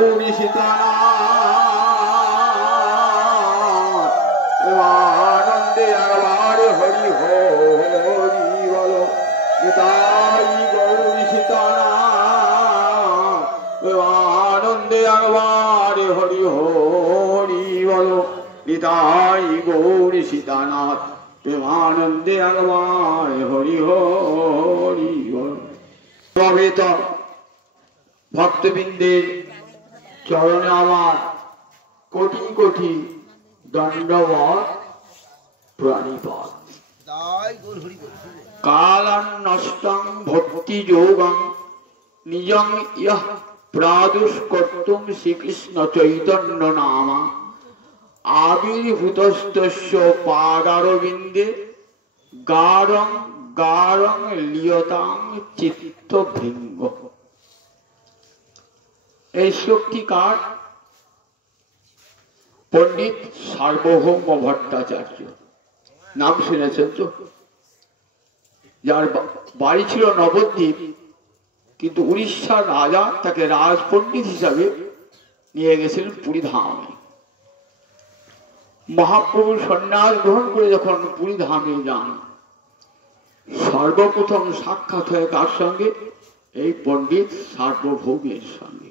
গৌরী সীতানাথ আনন্দে একবারে হরি হরি বলো নিতাই গৌরী সীতানাথ আনন্দে একবারে হরি হরি বলো নিতাই গৌরী সীতানাথ প্রেমানন্দে একবার হরি হরি বল। ভক্তবৃন্দের চরণে আমার কোটি কোটি দণ্ডবত প্রণিপাত। কালান নষ্টং ভক্তি যোগং নিজং ইহ প্রাদুষ্কর্তুম শ্রীকৃষ্ণ চৈতন্য নামা আবির্ভূতস্তস্য পাদারবিন্দে গাঢ়ং গাঢ়ং লিয়তাং চিত্তভৃঙ্গ। এই শ্লোকটি কার? পণ্ডিত সার্বভৌম ভট্টাচার্য। নাম শুনেছেন তো? যার বাড়ি ছিল নবদ্বীপ, কিন্তু উড়িষ্যার রাজা তাকে রাজ পণ্ডিত হিসাবে নিয়ে গেছিলেন পুরী ধামে। মহাপ্রভু সন্ন্যাস গ্রহণ করে যখন পুরী ধামে যান, সর্বপ্রথম সাক্ষাৎ হয় কার সঙ্গে? এই পণ্ডিত সার্বভৌমের সঙ্গে।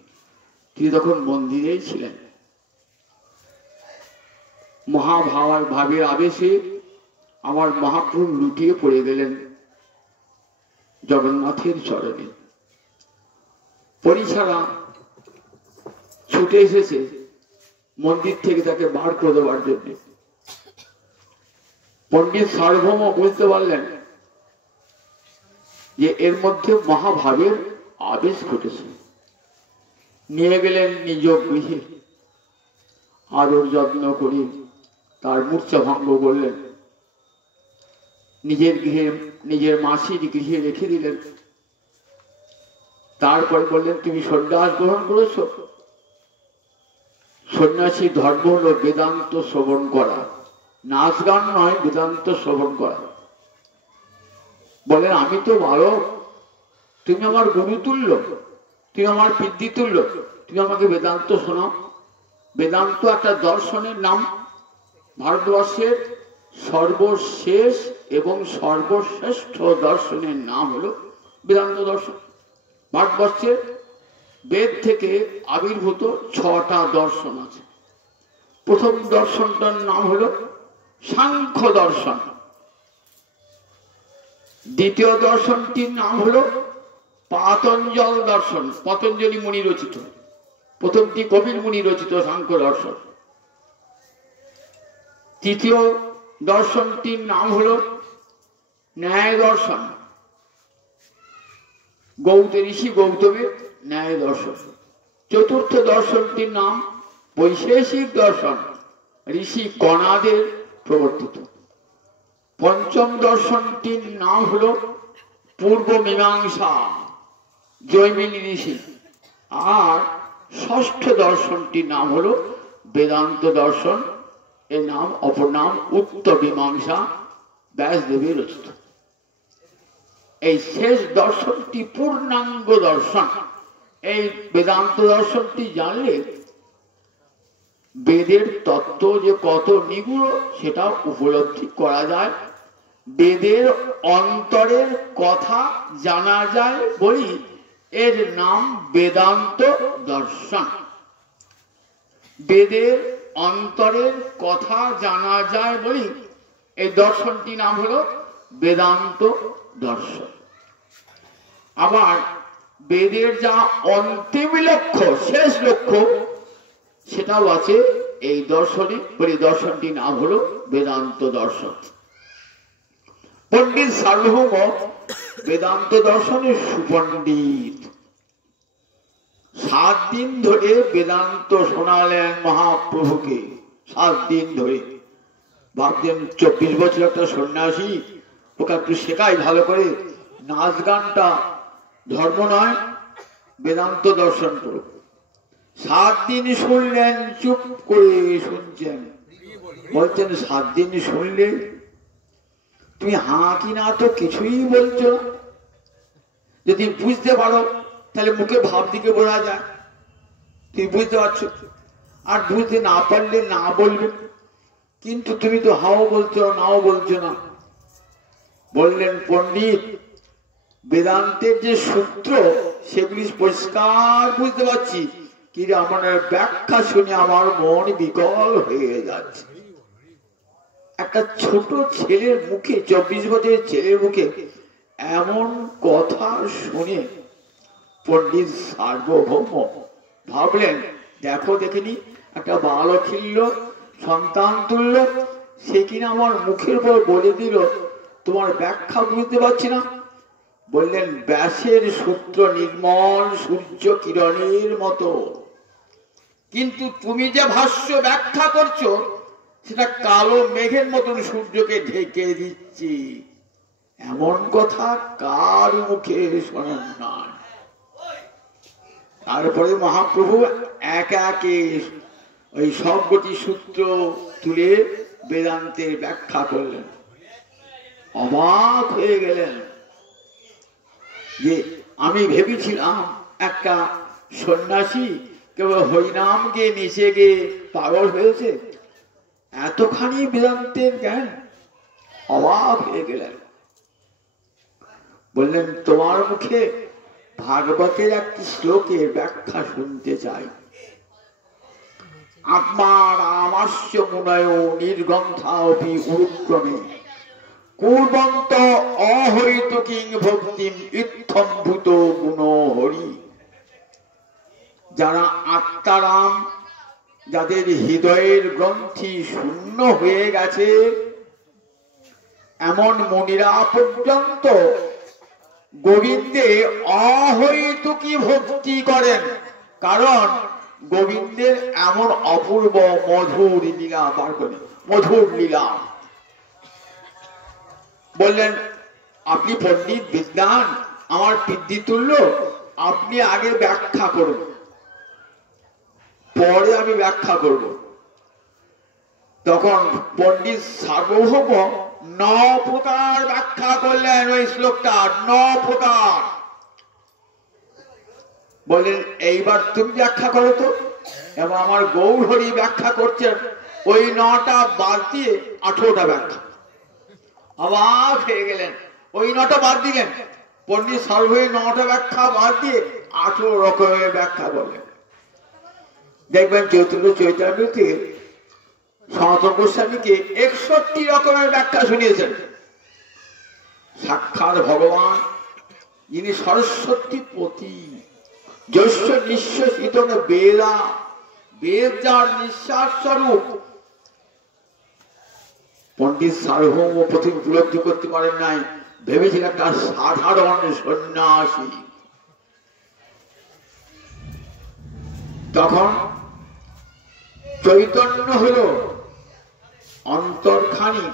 তিনি তখন মন্দিরেই ছিলেন। মহাভাবের আবেশে আমার মহাপ্রভু লুটিয়ে পড়ে গেলেন জগন্নাথের চরণে। পরিছাড়া ছুটে এসেছে মন্দির থেকে তাকে বার করে দেওয়ার জন্য। পণ্ডিত সার্বভৌম বুঝতে পারলেন যে এর মধ্যে মহাভাবের আবেশ ঘটেছে। নিয়ে গেলেন নিজ গৃহে, আদর যত্ন করে তার মূর্ছা ভঙ্গ করলেন। নিজের গৃহে, নিজের মাসির গৃহে রেখে দিলেন। তারপর বললেন, তুমি সন্ন্যাস গ্রহণ করেছ। সন্ন্যাসী ধর্ম হলো বেদান্ত শ্রবণ করা, নাচ গান নয়, বেদান্ত শ্রবণ করা। বলেন, আমি তো বালক, তুমি আমার গুরু তুল্য, তুমি আমার পিতৃ তুল্য, তুমি আমাকে বেদান্ত শোনাও। বেদান্ত একটা দর্শনের নাম। ভারতবর্ষের সর্বশেষ এবং সর্বশ্রেষ্ঠ দর্শনের নাম হলো বেদান্ত দর্শন। ভারতবর্ষের বেদ থেকে আবির্ভূত 6টা দর্শন আছে। প্রথম দর্শনটার নাম হলো সাংখ্য দর্শন। দ্বিতীয় দর্শনটির নাম হলো পাতঞ্জল দর্শন, পতঞ্জলি মুনি রচিত। প্রথমটি কপিল মুনি রচিত সাংখ্য দর্শন। তৃতীয় দর্শনটির নাম হলো ন্যায় দর্শন, ঋষি গৌতমের ন্যায় দর্শন। চতুর্থ দর্শনটির নাম বৈশেষিক দর্শন, ঋষি কণাদের প্রবর্তিত। পঞ্চম দর্শনটির নাম হলো পূর্ব মীমাংসা, জৈমিনী ঋষি। আর ষষ্ঠ দর্শনটির নাম হলো বেদান্ত দর্শন। এর নাম, অপর নাম উত্তর মীমাংসা, ব্যাসদেবের রচিত। এই শেষ দর্শনটি পূর্ণাঙ্গ দর্শন। এই বেদান্ত দর্শনটি জানলে বেদের তত্ত্ব যে কত নিগুড় সেটা উপলব্ধি করা যায়। বেদের অন্তরের কথা জানা যায় বলি এর নাম বেদান্ত দর্শন। বেদের অন্তরের কথা জানা যায় বলি এই দর্শনটি নাম হলো বেদান্ত দর্শন। আবার বেদের যা অন্তিম লক্ষ্য, শেষ লক্ষ্য, সেটাও আছে এই দর্শনে। বলি দর্শনটির নাম হলো বেদান্ত দর্শন। পণ্ডিত সার্বভৌম বেদান্ত দর্শনের সুপণ্ডিত। 7 দিন ধরে বেদান্ত শোনালেন মহাপ্রভুকে। 7 দিন ধরে। ভাবছেন 24 বছর একটা সন্ন্যাসী, ওকে একটু শেখাই ভালো করে। নাচ গানটা ধর্ম নয়, বেদান্ত দর্শন করো। 7 দিন শুনলেন, চুপ করে শুনছেন। বলছেন, 7 দিন শুনলে তুমি হা কি না তো কিছুই বলছো। যদি বুঝতে পারো তাহলে মুখে ভাব দিকে বোঝা যায়। তুমি বুঝতে পারছো, আর বুঝতে না পারলে না বলবে, কিন্তু তুমি তো হাও বলছো নাও বলছো না। বললেন পণ্ডিত, বেদান্তের যে সূত্র সেগুলি পরিষ্কার বুঝতে পারছি, কিন্তু আমার ব্যাখ্যা শুনে আমার মন বিকল হয়ে যাচ্ছে। একটা ছোট ছেলের মুখে, 24 বছরের ছেলের মুখে এমন কথা শুনে পণ্ডিত সার্বভৌম ভাবলেন, দেখো দেখিনি, একটা বালখিল্য সন্তান তুল্য, সে কিনা আমার মুখের উপর বলে দিল তোমার ব্যাখ্যা বুঝতে পারছি না। বললেন, ব্যাসের সূত্র নির্মল সূর্য কিরণের মতো, কিন্তু তুমি যে ভাষ্য ব্যাখ্যা করছো সেটা কালো মেঘের মতন সূর্যকে ঢেকে দিচ্ছি। এমন কথা কার মুখে শোনেন না। তারপরে মহাপ্রভু একে একে ওই সবকটি সূত্র তুলে বেদান্তের ব্যাখ্যা করলেন। অবাক হয়ে গেলেন যে আমি ভেবেছিলাম একটা সন্ন্যাসী কেবল হরিনাম গিয়ে মিশে গিয়ে পাগল হয়েছে, এতখানি বেদান্তের জ্ঞান। অবাক হয়ে গেলেন। বললেন, তোমার মুখে ভাগবতের একটি শ্লোকের ব্যাখ্যা শুনতে চাই। আত্মার আমাস্য মুনয় নির্গন্থাপি উরুক্রমে কুর্বন্ত অহৈত কিং ভক্তিম ইত্থম্ভূত গুণ হরি। যারা আত্মারাম, যাদের হৃদয়ের গ্রন্থি শূন্য হয়ে গেছে, এমন মুনিরা পর্যন্ত গোবিন্দে অহৈতুকী ভক্তি করেন, কারণ গোবিন্দের এমন অপূর্ব মধুর লীলা বার করে, মধুর লীলা। বললেন, আপনি পণ্ডিত বিদ্বান, আমার পিতৃতুল্য, আপনি আগে ব্যাখ্যা করুন, পরে আমি ব্যাখ্যা করব। তখন পণ্ডিত সার্বভৌম 9 প্রকার ব্যাখ্যা করলেন ওই শ্লোকটা, 9 প্রকার। বললেন, এইবার তুমি ব্যাখ্যা করো তো। এবং আমার গৌরহরি ব্যাখ্যা করছেন ওই 9টা বাদ দিয়ে 18টা ব্যাখ্যা। অবাক হয়ে গেলেন, ওই 9টা বাদ দিলেন, পণ্ডিত সার্বভৌম 9টা ব্যাখ্যা বাদ দিয়ে 18 রকমের ব্যাখ্যা করলেন। দেখবেন চৈতন্য চৈতামৃতে সনাতন গোস্বামীকে 61 রকমের ব্যাখ্যা শুনিয়েছেন। সাক্ষাৎ ভগবান, যিনি সরস্বতী পতি, যস্য নিঃশ্বাসিত বেদা, বেদ যার নিঃশ্বাস স্বরূপ। পণ্ডিত সার্বভৌম প্রতি উপলব্ধি করতে পারেন নাই, ভেবেছিল একটা সাধারণ সন্ন্যাসী। তখন চৈতন্য হলো অন্তরখানি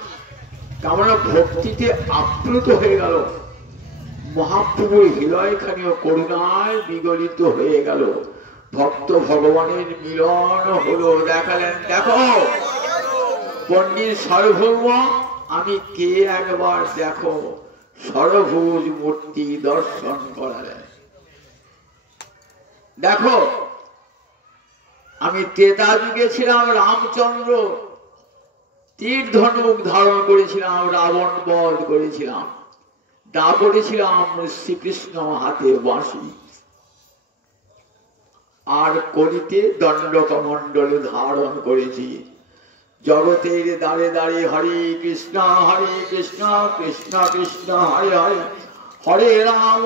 কেমন ভক্তিতে আপ্লুত হয়ে গেল, মহাপ্রভুর হৃদয়খানিও করুণায় বিগলিত হয়ে গেল, ভক্ত ভগবানের মিলন হলো। দেখালেন, দেখো পণ্ডিত সার্বভৌম আমি কে, একবার দেখো। সরভুজ মূর্তি দর্শন করালেন। দেখো, আমি ত্রেতা যুগে ছিলাম রামচন্দ্র, তীর ধনুক ধারণ করেছিলাম, রাবণ বধ করেছিলাম, দাপরে ছিলাম শ্রীকৃষ্ণ হাতে বাঁশি, আর কলিতে দণ্ডকমণ্ডল ধারণ করেছি। জগতের দাঁড়ে দাঁড়ে হরে কৃষ্ণ কৃষ্ণ কৃষ্ণ হরে হরে, হরে রাম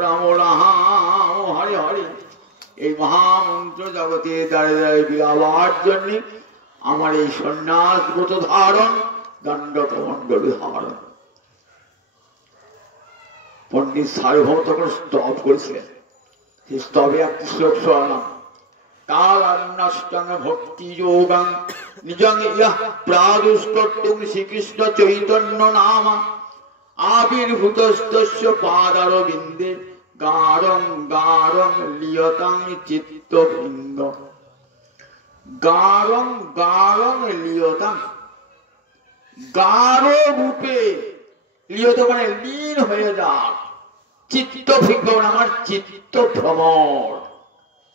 রাম রাম হরে হরে, এই মহামন্ত্র জগতে দাঁড়ে দাঁড়িয়ে বিরাবার জন্য আমার এই সন্ন্যাস ব্রত ধারণ, দণ্ডকমণ্ডল ধারণ। পণ্ডিত সার্বভৌম তখন স্তব করেছিলেন। সেই স্তবে একটি শ্লোক শোনালাম, কালান্নষ্টং ভক্তি যোগং নিজং ইয়ঃ প্রাদুষ্কর্তুং শ্রীকৃষ্ণ চৈতন্য নাম আবির্ভূতস্তস্য পাদারবিন্দে গাঢ়ং গাঢ়ং লিয়তাং চিত্তভৃঙ্গ। গাঢ়ং গাঢ়ং লিয়তাং, গাঢ় রূপে, লিয়ত মানে লীন হয়ে যাক, চিত্তভৃঙ্গ আমার চিত্ত ভ্রমর,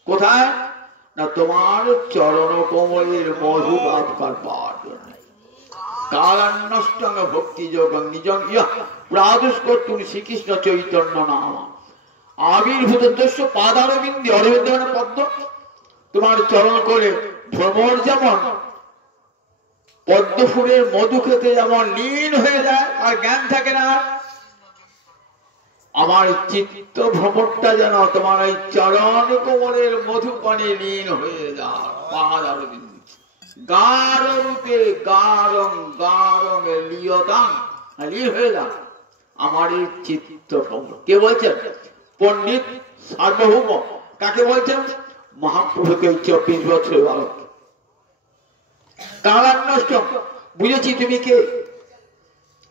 কোথায়? না তোমার চরণ কমলের মধু লাভ করবার জন্য। কালান্নষ্টং ভক্তি যোগং নিজং ইহ প্রাদুষ কর্তুম শ্রীকৃষ্ণ চৈতন্য নাম আবির্ভূত দস্য পাদারবিন্দে, অরবিন্দ মানে পদ্ম, তোমার চরণ করে ভ্রমর যেমন পদ্ম ফুলের মধু খেতে যেমন লীন হয়ে যায় আর জ্ঞান থাকে না, আমার চিত্ত ভ্রমরটা যেন তোমার এই চরণ কোমলের মধুপানে লীন হয়ে যায়। পাদারবিন্দ গাঢ় রূপে গারং গারং লিয়তাং লীন হয়ে যায় আমার এই চিত্ত ভ্রমর। কে বলছেন? পণ্ডিত সার্বভৌম। কাকে বলছেন? মহাপ্রভুকে 24 বছর বালক। কালান্নষ্টম, বুঝেছি তুমি কে?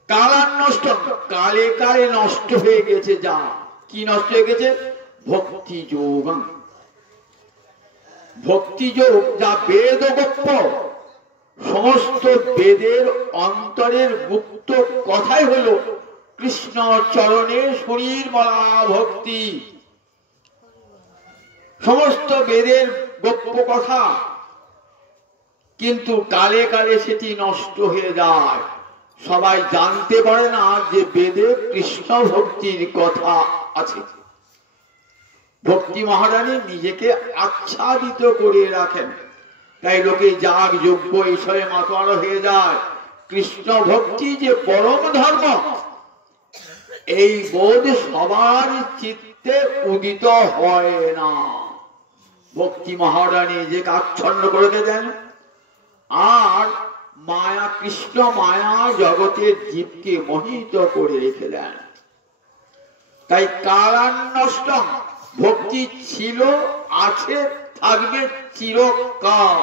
কালান্নষ্টম, কালে কালে নষ্ট হয়ে গেছে যা। কি নষ্ট হয়ে গেছে? ভক্তি যোগ। ভক্তি যোগ যা বেদ গপ্য, সমস্ত বেদের অন্তরের গুপ্ত কথাই হলো কৃষ্ণ চরণে শরীর বলা ভক্তি। সমস্ত বেদের গপ্য কথা, কিন্তু কালে কালে সেটি নষ্ট হয়ে যায়। সবাই জানতে পারে না যে বেদে কৃষ্ণ ভক্তির কথা আছে। ভক্তি মহারানী নিজেকে আচ্ছাদিত করে রাখেন, তাই লোকে যাগ যোগ্য ঈশ্বরে মাতোয়ারা হয়ে যায়। কৃষ্ণ ভক্তি যে পরম ধর্ম, এই বোধ সবার চিত্তে উদিত হয় না। ভক্তি মহারানী যে আচ্ছন্ন করে দেন, আর মায়া কৃষ্ণ মায়া জগতের জীবকে মোহিত করে রেখে দেন। তাই কালান্নষ্টম ভক্তি ছিল, আছে, থাকবে চিরকাল।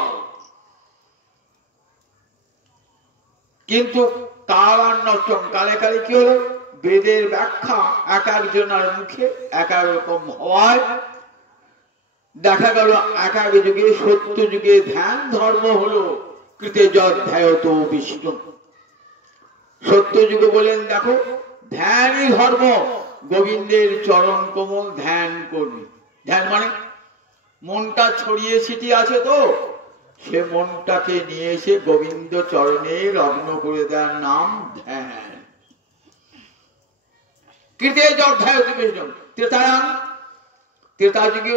কিন্তু কালান্নষ্টম, কালে কালে কি হলো? বেদের ব্যাখ্যা এক একজনের মুখে এক এক রকম হওয়ায় দেখা গেল এক এক যুগে, সত্য যুগে ধ্যান ধর্ম হলো কৃতে যধ্যায়ত বিষ্ণু। সত্য যুগে বলেন দেখো ধ্যানই ধর্ম, গোবিন্দের চরণ কোমল ধ্যান করবি। ধ্যান মানে মনটা ছড়িয়ে ছিটিয়ে আছে, তো সে মনটাকে নিয়ে এসে গোবিন্দ চরণে লগ্ন করে দেওয়ার নাম ধ্যান। কৃতে যধ্যায়ত বিষ্ণু। ত্রেতায়ান, ত্রেতা যুগে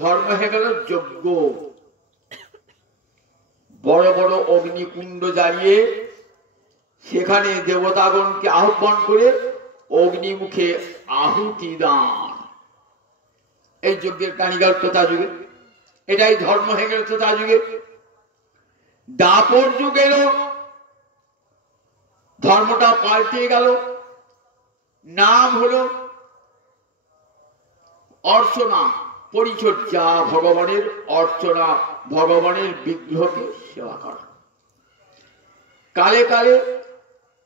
ধর্ম হয়ে গেল যজ্ঞ। বড় বড় অগ্নিকুণ্ড জ্বালিয়ে সেখানে দেবতাগণকে আহ্বান করে অগ্নিমুখে আহুতি দান। এই যজ্ঞের কাহিনী ত্রেতা যুগে, এটাই ধর্ম হয়ে গেল ত্রেতা যুগে। দাপর যুগ এলো, ধর্মটা পাল্টে গেল, নাম হলো অর্চনা, পরিচর্যা, ভগবানের অর্চনা, ভগবানের বিগ্রহকে সেবা করা। কালে কালে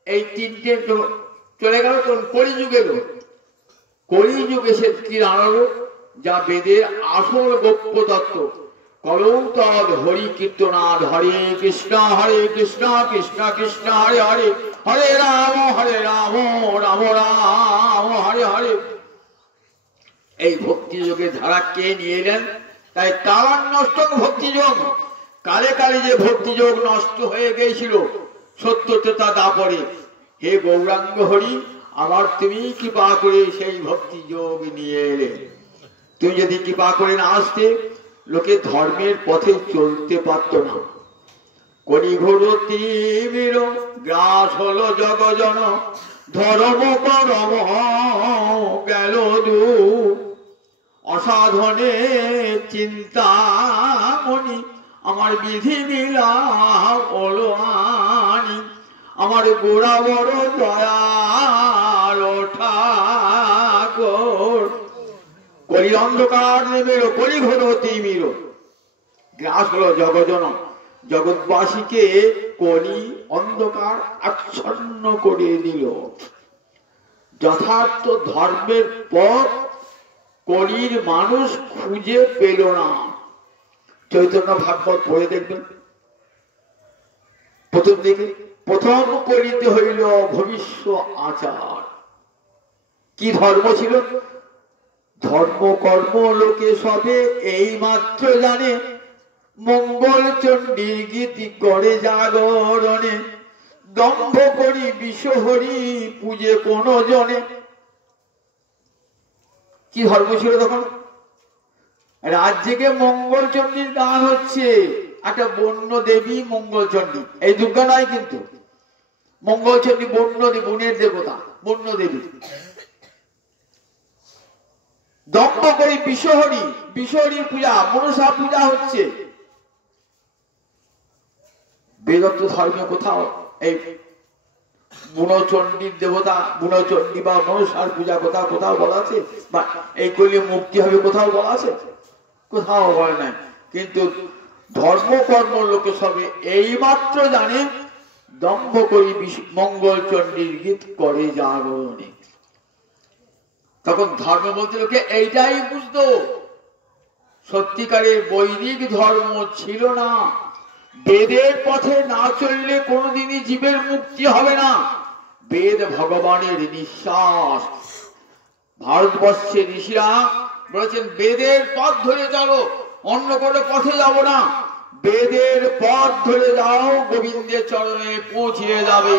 এই তিনটে চলে গেল। তখন কলিযুগ এলো। কলিযুগ এসে কি দাঁড়ালো? যা বেদের আসল গোপ্য তত্ত্ব, কলৌ তদ হরি কীর্তনাদ, হরে কৃষ্ণ কৃষ্ণ কৃষ্ণ হরে হরে, হরে রাম রাম রাম হরে হরে। এই ভক্তি যোগের ধারা কে নিয়ে এলেন? তাই কালান্নষ্ট ভক্তি যোগ। কালে কালে যে ভক্তি যোগ নষ্ট হয়ে গিয়েছিল সত্য ত্রেতা দাপরে, হে গৌরাঙ্গ হরি, আবার তুমি কৃপা করে সেই ভক্তি যোগ নিয়ে এলে। তুমি যদি কৃপা করে না আসতে, লোকে ধর্মের পথে চলতে পারত না। কলিঘোর তীব্র গ্রাস হলো জগজন, ধর্ম করম গেল দু, অসাধনে চিন্তামণি আমার বিধি মিলা হলো আনি, আমার গোড়া বড় দয়াল ঠাকুর। কলি অন্ধকার নেমেল, কলি ঘোর তিমির গ্রাস হলো জগজন, জগৎবাসীকে কলি অন্ধকার আচ্ছন্ন করে দিল। যথার্থ ধর্মের পথ কলির মানুষ খুঁজে পেল না। চৈতন্য ভাগবত পড়ে দেখবেন, প্রথম দিকে প্রথম কলিতে হইল ভবিষ্য আচার। কি ধর্ম ছিল? ধর্ম কর্ম লোকে সবে এই মাত্র জানে, মঙ্গল চণ্ডীর গীতি করে জাগরণে, দম্ভ করি বিশ্বহরি পূজে কোন জনে। কি ধর্ম ছিল তখন? রাত জেগে মঙ্গল চণ্ডীর গান হচ্ছে, একটা বন্য দেবী মঙ্গল চণ্ডী, এই দুর্গা নয় কিন্তু, মঙ্গল চণ্ডী বন্য বনের দেবতা, বন্য দেবী। দম্ভ করি বিশ্বহরি, বিশ্বহরির পূজা, মনসা পূজা হচ্ছে। বেদত্ত ধর্মে কোথাও এই বুনচণ্ডীর দেবতা, বুনচণ্ডী বা মনসার পূজা কোথাও কোথাও বলা আছে, বা এই করলে মুক্তি হবে কোথাও বলা আছে? কোথাও বলে নাই। কিন্তু ধর্ম কর্ম লোকে সবে এই মাত্র জানে, দম্ভ করি মঙ্গল চণ্ডীর গীত করে জাগরণে। তখন ধর্ম বলতে লোকে এইটাই বুঝতো, সত্যিকারের বৈদিক ধর্ম ছিল না। বেদের পথে না চললে কোনোদিনই জীবের মুক্তি হবে না। বেদ ভগবানের নিঃশ্বাস। ভারতবর্ষের ঋষিরা বলেছেন বেদের পথ ধরে চলো, অন্য কোনো পথে যাব না, বেদের পথ ধরে যাও, গোবিন্দের চরণে পৌঁছিয়ে যাবে।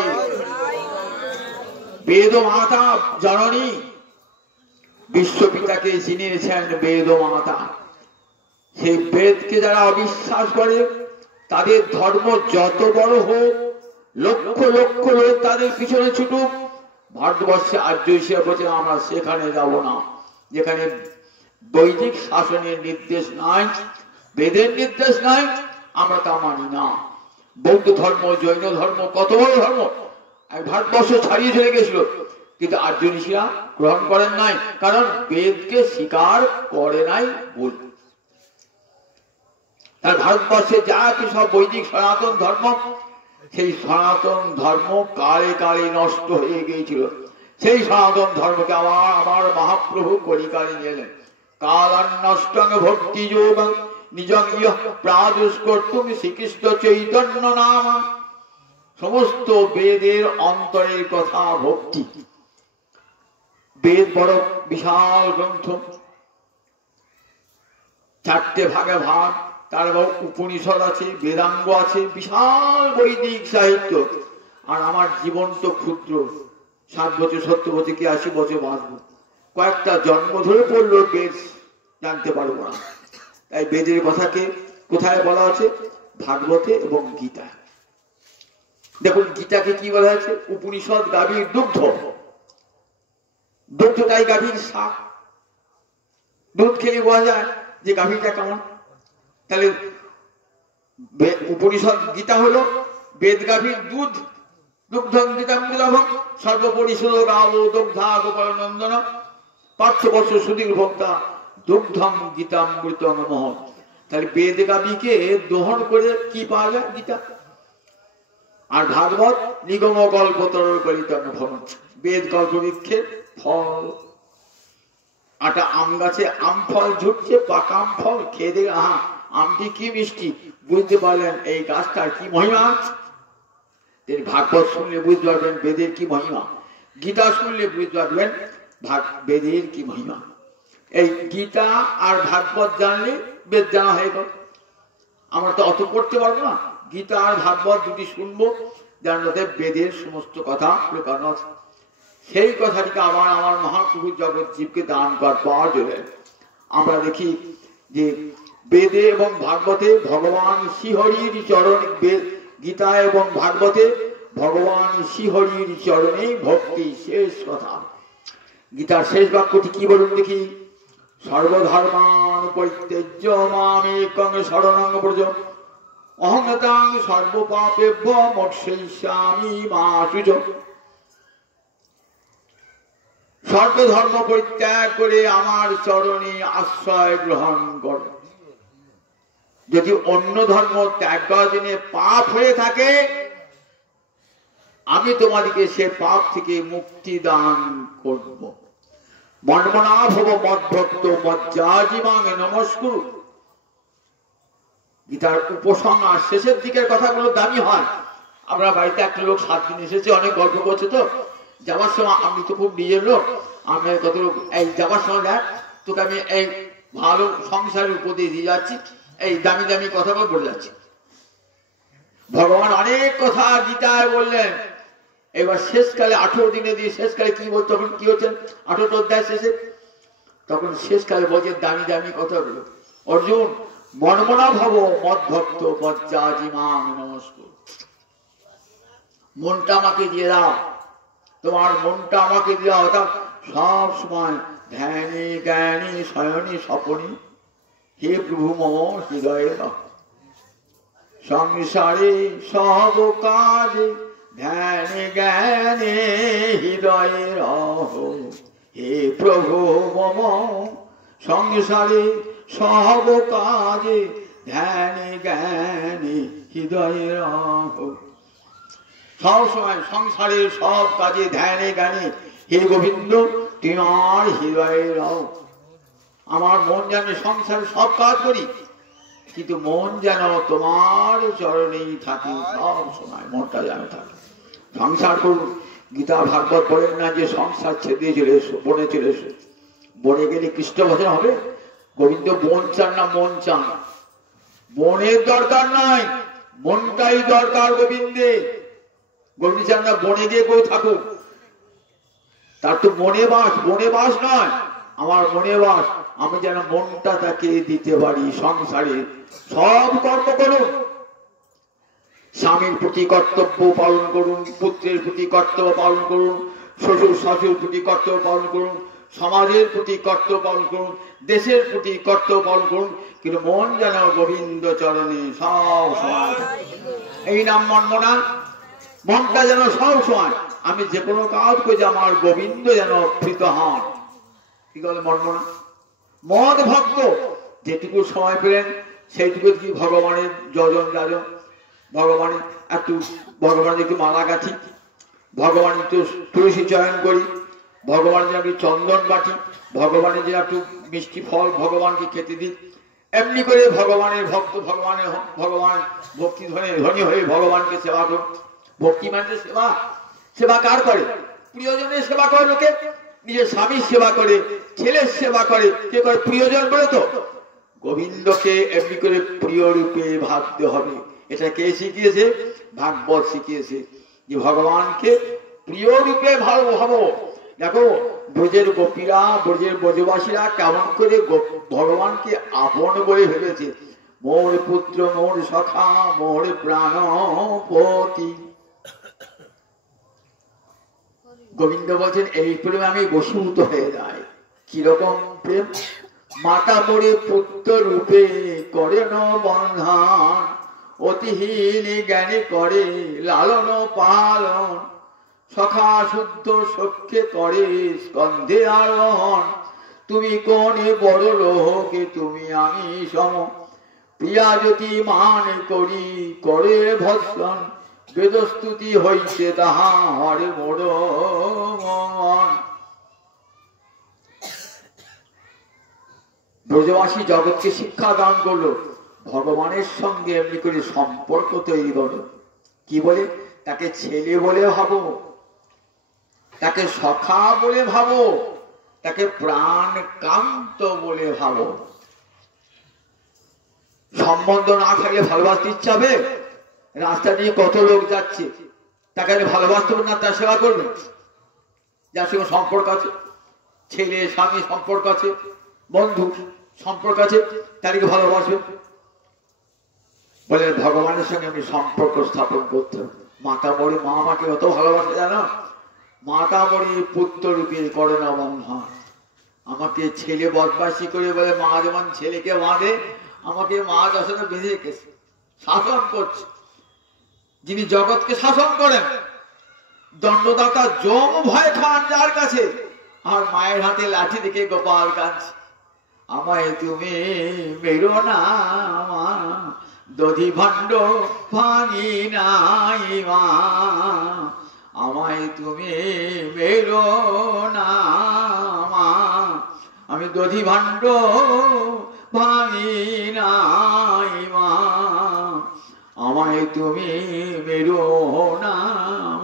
বেদ মাতা জননী, বিশ্বপিতাকে চিনিয়েছেন বেদ মাতা। সেই বেদকে যারা অবিশ্বাস করে, তাদের ধর্ম যত বড় হোক, লক্ষ লক্ষ লোক তাদের পিছনে ছুটুক, ভারতবর্ষে আর্য হিসেবে বলছেন আমরা সেখানে যাব না, যেখানে বৈদিক শাসনের নির্দেশ নাই, বেদের নির্দেশ নাই, আমরা তা মানি না। বৌদ্ধ ধর্ম, জৈন ধর্ম, কত বড় ধর্ম ভারতবর্ষ ছাড়িয়ে চলে গেছিল, কিন্তু আর্য ঋষিরা গ্রহণ করেন নাই, কারণ বেদকে স্বীকার করে নাই বলে। তার ভারতবর্ষে যা কি সব বৈদিক সনাতন ধর্ম, সেই সনাতন ধর্ম কালে কালে নষ্ট হয়ে গিয়েছিল। সেই সনাতন ধর্মকে আমার মহাপ্রভু কলিকালে নিয়ে এলেন। কালান্নষ্টং ভক্তি যোগং নিজং ইহ প্রাদুষ করতুম শ্রীকৃষ্ণ চৈতন্য নাম। সমস্ত বেদের অন্তরের কথা ভক্তি। বেদ বড় বিশাল গ্রন্থ, চারটে ভাগে ভাগ, তার উপনিষদ আছে, বেদাঙ্গ আছে, বিশাল বৈদিক সাহিত্য। আর আমার জীবন তো ক্ষুদ্র, 60 বছর 70 বছর কি 80 বছর বাঁচবো, কয়েকটা জন্ম ধরে পড়লো বেদ জানতে পারবো না। তাই বেদের কথাকে কোথায় বলা আছে? ভাগবতে এবং গীতা। দেখুন গীতাকে কি বলা হয়েছে? উপনিষদ গাভীর দুগ্ধ, দুগ্ধটাই গাভীর শাক। দুধ খেলে বোঝা যায় যে গাভীটা কেমন। তাহলে উপনিষদ গীতা হলো বেদ গাভীর দুধ। দুগ্ধং গীতামৃতভং সর্বপরিষদ গাব দুগ্ধা গোপাল নন্দন পার্থবর্ষ সুধীর ভক্তা দুগ্ধম গীতামৃতং মহৎ। তাহলে বেদ গাভীকে দহন করে কি পাওয়া যায়? গীতা। আর ভাগবত নিগম কল্পতর কলিতং ভবন, বেদ কল্পবৃক্ষের ফল। একটা আম গাছে আম ফল ঝুটছে, পাকা আম ফল খেয়ে দেখে আহা আমটি কি মিষ্টি, বুঝতে পারলেন এই গাছটার কি মহিমা। ভাগবত শুনলে বুঝতে পারবেন বেদের কি মহিমা, গীতা শুনলে বুঝতে পারবেন বেদের কি মহিমা। এই গীতা আর ভাগবত জানলে বেদ জানা হয়ে গেল। আমরা তো অত পড়তে পারবো না, গীতা আর ভাগবত দুটি শুনবো, যার মধ্যে বেদের সমস্ত কথা লুকানো আছে। সেই কথাটিকে আবার আমার মহাপ্রভু জগৎ জীবকে দান করবার জন্য আমরা দেখি যে বেদে এবং ভাগবতে ভগবান শ্রীহরির চরণে, গীতা এবং ভাগবতে ভগবান শ্রীহরির চরণে ভক্তি শেষ কথা। গীতার শেষ বাক্যটি কি বলুন দেখি? সর্বধর্মান পরিত্যজ্য মামেকং শরণং ব্রজ অহং তাং সর্বপাপেভ্য মোক্ষয়িষ্যামি মা শুচ। সর্বধর্ম পরিত্যাগ করে আমার চরণে আশ্রয় গ্রহণ কর। যদি অন্য ধর্ম ত্যাগ করার জন্য পাপ হয়ে থাকে, আমি তোমাদেরকে সে পাপ থেকে মুক্তি দান করব। মন্মনা ভব মদ্ভক্ত মজ্জাজিমাং নমস্কুরু। গীতার উপসংহার আর শেষের দিকের কথাগুলো দামি হয়। আমরা বাড়িতে একটা লোক 7 দিন এসেছে, অনেক গল্প করছে, তো যাওয়ার সময় আমি তো খুব নিজের লোক, আমি কত লোক এই যাওয়ার সময় দেখ তোকে আমি এই ভালো সংসারের উপদেশ দিয়ে যাচ্ছি, এই দামি দামি কথা বলে যাচ্ছি। ভগবান অনেক কথা গীতায় বললেন। এবার শেষকালে 18 দিনে দিয়ে শেষকালে কি বল, তখন কি হচ্ছেন 18 অধ্যায় শেষে, তখন শেষকালে বলছে দামি দামি কথাগুলো। অর্জুন মনমনা ভব মদ ভক্ত বজ্জাজিমাং নমস্কার, মনটা আমাকে দিয়ে দাও, তোমার মনটা আমাকে দিয়ে দাও। অর্থাৎ সব সময় ধ্যানে জ্ঞানী শয়নী স্বপনী হে প্রভু মম হৃদয়ে রহ, সংসারে সব কাজে ধ্যানে জ্ঞানে হৃদয়ে রহ, হে প্রভু মম সংসারে সব কাজে ধ্যানে জ্ঞানে হৃদয়ে রহ। সব সময় সংসারের সব কাজে ধ্যানে জ্ঞানে হে গোবিন্দ তোমার হৃদয়ে রহ। আমার মন যেন সংসারে সব কাজ করি, কিন্তু মন যেন তোমার চরণেই থাকে, সব সময় মনটা যেন থাকে। সংসার করুন, গীতা ভাগবত বলেন না যে সংসার ছেড়ে চলে এসো, বনে চলে এসো। বনে গেলে কৃষ্ণ ভজন হবে? গোবিন্দ বন চান না মন চান। বনের দরকার নাই, মনটাই দরকার গোবিন্দে। গোবিন্দ চান না বনে গিয়ে কেউ থাকুক, তার তো মনে বাস, বনে বাস নয়, আমার মনে বাস। আমি যেন মনটা তাকে দিতে পারি। সংসারে সব কর্ম করুন, স্বামীর প্রতি কর্তব্য পালন করুন, পুত্রের প্রতি কর্তব্য পালন করুন, শ্বশুর শাশুর প্রতি কর্তব্য পালন করুন, সমাজের প্রতি কর্তব্য পালন করুন, দেশের প্রতি কর্তব্য পালন করুন, কিন্তু মন যেন গোবিন্দ চরণে সব সময়। এই নাম মনমনা, মনটা যেন সব সময় আমি যে কোনো কাজ করি আমার গোবিন্দ যেন প্রীত হন। কি বলে মনমনা? মদ ভক্ত যেটুকু সময় পেলেন সেইটুকু কি ভগবানের যজন যাজন, ভগবানের একটু ভগবানের একটু মালা গাছি, ভগবান একটু তুলসী চয়ন করি, ভগবানের জন্য চন্দন বাটি, ভগবানের জন্য একটু মিষ্টি ফল ভগবানকে খেতে দিই। এমনি করে ভগবানের ভক্ত, ভগবান ভক্তি ধনী হয়ে ভগবানকে সেবা করুন। ভক্তি মানে সেবা। সেবা কার করে? প্রিয়জনের সেবা করে লোকে। নিজের স্বামীর সেবা করে, ছেলের সেবা করে, কে করে? প্রিয়জন বলে তো। গোবিন্দকে এমনি করে প্রিয় রূপে ভাবতে হবে। এটা কে শিখিয়েছে? ভাগবত শিখিয়েছে যে ভগবানকে প্রিয় রূপে ভাবো। দেখো ব্রজের গোপীরা, ব্রজের ব্রজবাসীরা কেমন করে ভগবানকে আপন বলে ভেবেছে। মোর পুত্র, মোর সখা, মোর প্রাণপতি। গোবিন্দ বলছেন এই প্রেমে আমি বশীভূত হয়ে যাই। কিরকম প্রেম? মাতা মোরে পুত্র রূপে করেন বন্ধন, অতিহীন জ্ঞানে করে লালন পালন, সখা শুদ্ধ সখ্যে করে স্কন্ধে আরোহণ। তুমি কোনে বড় লোকে তুমি আমি সম, প্রিয়া যদি মান করি করে ভৎসন, বেদস্তুতি হইছে তাহা হরে মোর মন। ব্রজবাসী জগৎকে শিক্ষা দান করলো ভগবানের সঙ্গে এমনি করে সম্পর্ক তৈরি করো। কি বলে? তাকে ছেলে বলে ভাবো, তাকে সখা বলে ভাবো, তাকে প্রাণ কান্ত বলে ভাবো। সম্বন্ধ না থাকলে ভালোবাসতে ইচ্ছা হবে? রাস্তা দিয়ে কত লোক যাচ্ছে, তাকে ভালোবাসতে হবে না তার সেবা করবে? যার সঙ্গে সম্পর্ক আছে, ছেলে স্বামী সম্পর্ক আছে, বন্ধু সম্পর্ক আছে, তাদেরকে ভালোবাসবে। বলে ভগবানের সঙ্গে আমি সম্পর্ক স্থাপন করতে হবে। মাতা বড়ি, মা আমাকে অত ভালোবাসে জানো? মাতা বড়ি পুত্র রূপে করে না বন্ধন। আমাকে ছেলে বদমাশি করে বলে মা যেমন ছেলেকে বাঁধে, আমাকে মা দশনে বেঁধে রেখেছে, শাসন করছে। যিনি জগৎকে শাসন করেন, দণ্ডদাতা যম ভয় খান যার কাছে, আর মায়ের হাতে লাঠি দেখে গোপাল কাঁদছে, আমায় তুমি মেরো না মা, দধি ভাণ্ড ভাঙি নাই মা, আমায় তুমি মেরো না মা, আমি দধি ভাণ্ড ভাঙি নাই মা, আমায় তুমি মেরো না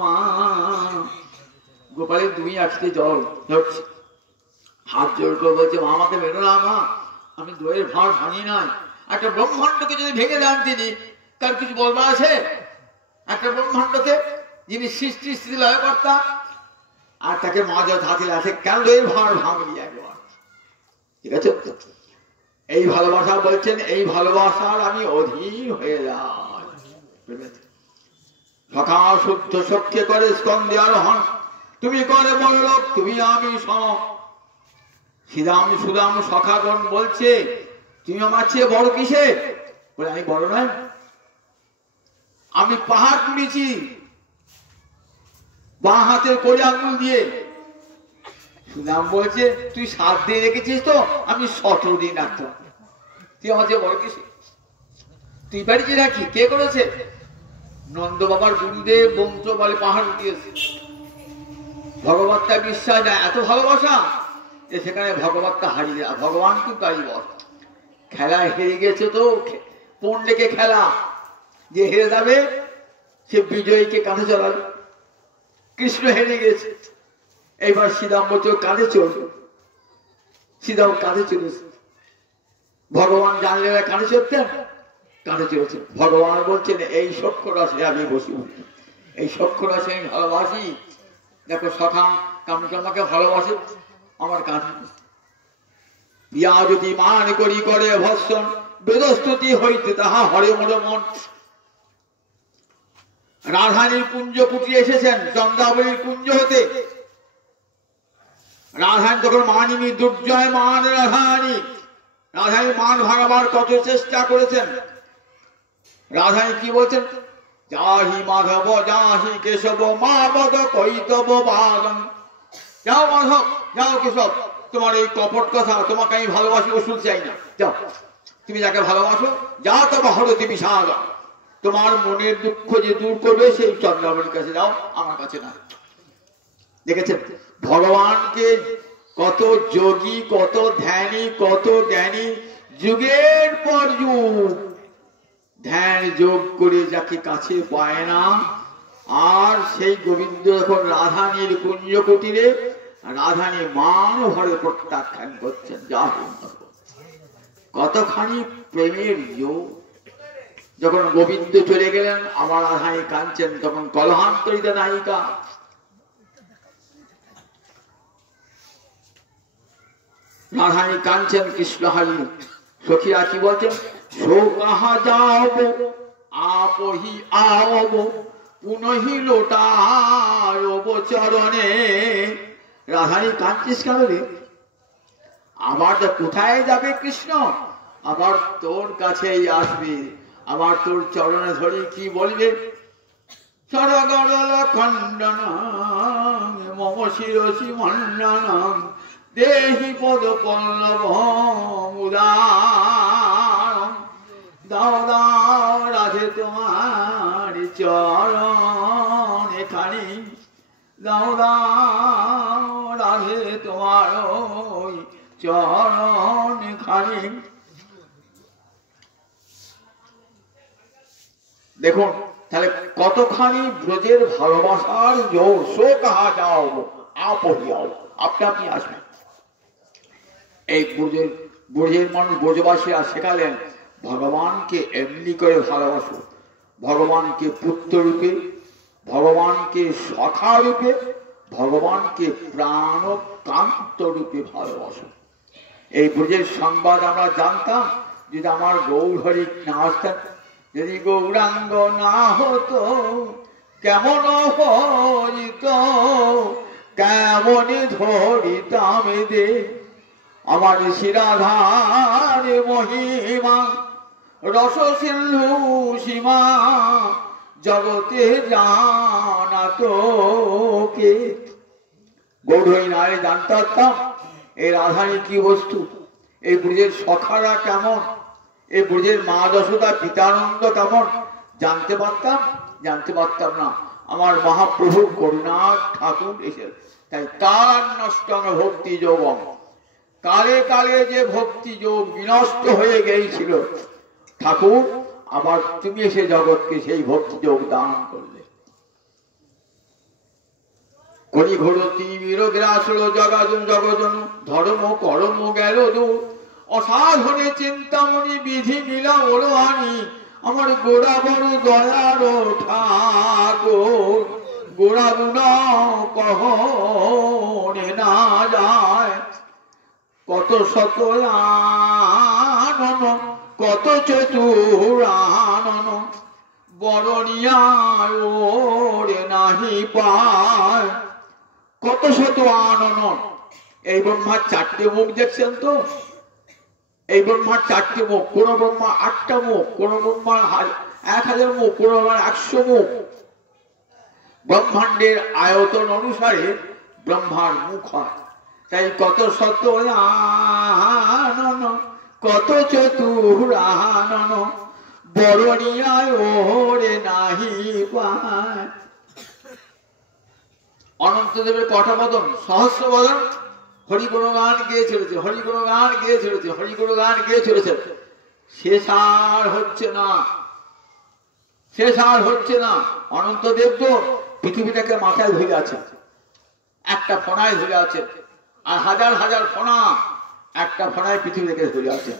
মা। গোপালের দুই আঁখিতে জল ধরছে, হাত জোর করে বলছে, মা আমাকে বেরো না মা, আমি দইয়ের ভাঁড় ভাঙি নাই। একটা ব্রহ্মাণ্ডকে যদি ভেঙে দেন তিনি, তার কিছু বলবার আছে? একটা ব্রহ্মাণ্ডকে যিনি সৃষ্টি স্থিতি লয় কর্তা, আর তাকে মাঝ হাতিল আছে, কেন দইয়ের ভাঁড় ভাঙলি একবার? ঠিক আছে, এই ভালোবাসা বলছেন, এই ভালোবাসার আমি অধীন হয়ে যাই। সখা শুদ্ধ সখ্যে করে স্কন্ধে আরোহণ, তুমি করে বললোক, তুমি আমি সম। শ্রীরাম সুদাম সখাগণ বলছে, তুমি আমার চেয়ে বড় কিসে? বলে, আমি বড় নয়, আমি পাহাড় তুলেছি বাঁ হাতের কোড়ে আঙুল দিয়ে। সুদাম বলছে, তুই 7 দিন রেখেছিস তো, আমি 17 দিন রাখতাম, তুই আমার চেয়ে বড় কিসে? তুই বাড়িতে রাখি, কে করেছে? নন্দ বাবার গুরুদেব বংশ বলে পাহাড় উঠিয়েছে। ভগবতটা বিশ্বাস যায়, এত ভালোবাসা যে সেখানে ভগবতটা হারিয়ে যায়। ভগবান কিন্তু তাই বল, খেলায় হেরে গেছে তো পণ্ডেকে খেলা, যে হেরে যাবে সে বিজয়ীকে কাঁধে চড়াল। কৃষ্ণ হেরে গেছে, এইবার শ্রীরাম বলছে কাঁধে চড়বে, শ্রীরাম কাঁধে চড়েছে। ভগবান জানলে কাঁধে চড়তেন, কাঁধে চড়েছে। ভগবান বলছেন, এই সখ্য রসে আমি বসি, এই সখ্য রসে আমি ভালোবাসি। দেখো সখা কামকে ভালোবাসে, আমার কাঁধে। বিয়া যদি মান করি করে ভৎসন, বেদস্তুতি হইতে তাহা হরে মন মন। রাধানীর কুঞ্জ কুটিয়ে এসেছেন চন্দ্রাবলীর কুঞ্জ হতে। রাধানী তখন মানিনী, দুর্জয় মান রাধানী। রাধানী মান ভাঙাবার কত চেষ্টা করেছেন। রাধানী কি বলছেন? যাহি মাধব যাহি কেশব মা বদ কৈতব বাদন। যাও মাধব, যাও কেশব, তোমার এই কপট কথা, তোমাকে আমি ভালোবাসি ওষুধ চাই না, যাও। তুমি যাকে ভালোবাসো, যা তবে হরতি বিষাদ, তোমার মনের দুঃখ যে দূর করবে সেই চন্দ্রাবলীর কাছে যাও, আমার কাছে না। দেখেছেন ভগবানকে কত যোগী, কত ধ্যানী, কত জ্ঞানী, যুগের পর যুগ ধ্যান যোগ করে যাকে কাছে পায় না। আর সেই গোবিন্দ যখন রাধানীর কুঞ্জ কুটিরে রাধানী মান ভরে প্রত্যাখ্যান করছেন, যা কতখানি প্রেমের যোগ। যখন গোবিন্দ চলে গেলেন, আমার রাধানী কাঁদছেন, তখন কলহান্তরিত নায়িকা রাধানী কাঁদছেন কৃষ্ণহারি। সখীরা কি বলছেন? সো কাহা যাব আপহি আব পুনহি লোটারব চরণে। রাধানী কাঁদছিস কেন রে? আবার কোথায় যাবে কৃষ্ণ? আবার তোর কাছেই আসবে, আবার তোর চরণে ধরে কি বলবে? চরগরল খণ্ডন মম শিরসি মণ্ডন দেহি পদ পল্লব উদার। দাও দাও রাধে তোমার চরণ এখানে, দাও দাও রাধে তোমার চরণ এখানে। দেখুন তাহলে কতখানি ব্রজের ভালোবাসার জোর। সো কাহা যাও আপহি আও, আপনি আপনি আসবেন। এই ব্রজের মানুষ, ব্রজবাসীরা শেখালেন ভগবানকে এমনি করে ভালোবাসো, ভগবানকে পুত্র রূপে, ভগবানকে সখা রূপে, ভগবানকে প্রাণকান্ত রূপে ভালোবাসো। এই ব্রজের সংবাদ আমরা জানতাম যদি আমার গৌরহরি না আসতেন, যদি গৌরাঙ্গ না হতো কেমন হরিত, কেমন ধরিতাম দে আমার শিরাধার মহিমা, রস সিন্ধু সীমা জগতে জানা তোকে। গৌরহরি নারে জানতে পারতাম এই রাধানী কি বস্তু, এই ব্রজের সখারা কেমন, এই ব্রজের মা যশোদা পিতানন্দ কেমন, জানতে পারতাম? জানতে পারতাম না। আমার মহাপ্রভু করুণার ঠাকুর এসে, তাই তার নষ্ট ভক্তি যোগম, কালে কালে যে ভক্তি যোগ বিনষ্ট হয়ে গিয়েছিল, ঠাকুর আবার তুমি এসে জগৎকে সেই ভক্তি যোগ দান করলে। করি ঘোরতি বিরোগের আসলো জগাজন জগজন ধর্ম কর্ম গেল দূর অসাধনে চিন্তামণি বিধি মিলা ওলো আনি আমার গোড়া বড় দয়ার ঠাকুর গোড়া গুণা কহনে না যায় কত শত আনন কত চতুরানন বরণিয়ায় ওরে নাহি পায় কত শত আনন। এই ব্রহ্মার 4টে মুখ দেখছেন তো, এই ব্রহ্মার 4টে মুখ, কোন ব্রহ্মা 8টা মুখ, কোন ব্রহ্মার 1000 মুখ, কোন ব্রহ্মার 100 মুখ। ব্রহ্মাণ্ডের আয়তন অনুসারে ব্রহ্মার মুখ হয়। তাই কত শত আনন কত চতুরানন বরণিয়ায় ওরে নাহি পায়। অনন্তদেবের কটা বদন? সহস্র বদন। হরিগুণ গান গেয়ে চলেছে, হরিগুণ গান গেয়ে চলেছে, হরিগুণ গান গেয়ে চলেছে। শেষ আর হচ্ছে না, শেষ আর হচ্ছে না। অনন্তদেব তো পৃথিবীটাকে মাথায় ধরে আছে, একটা ফোনায় ধরে আছে, আর হাজার হাজার ফোনা একটা ফোনায় পৃথিবীটাকে ধরে আছে।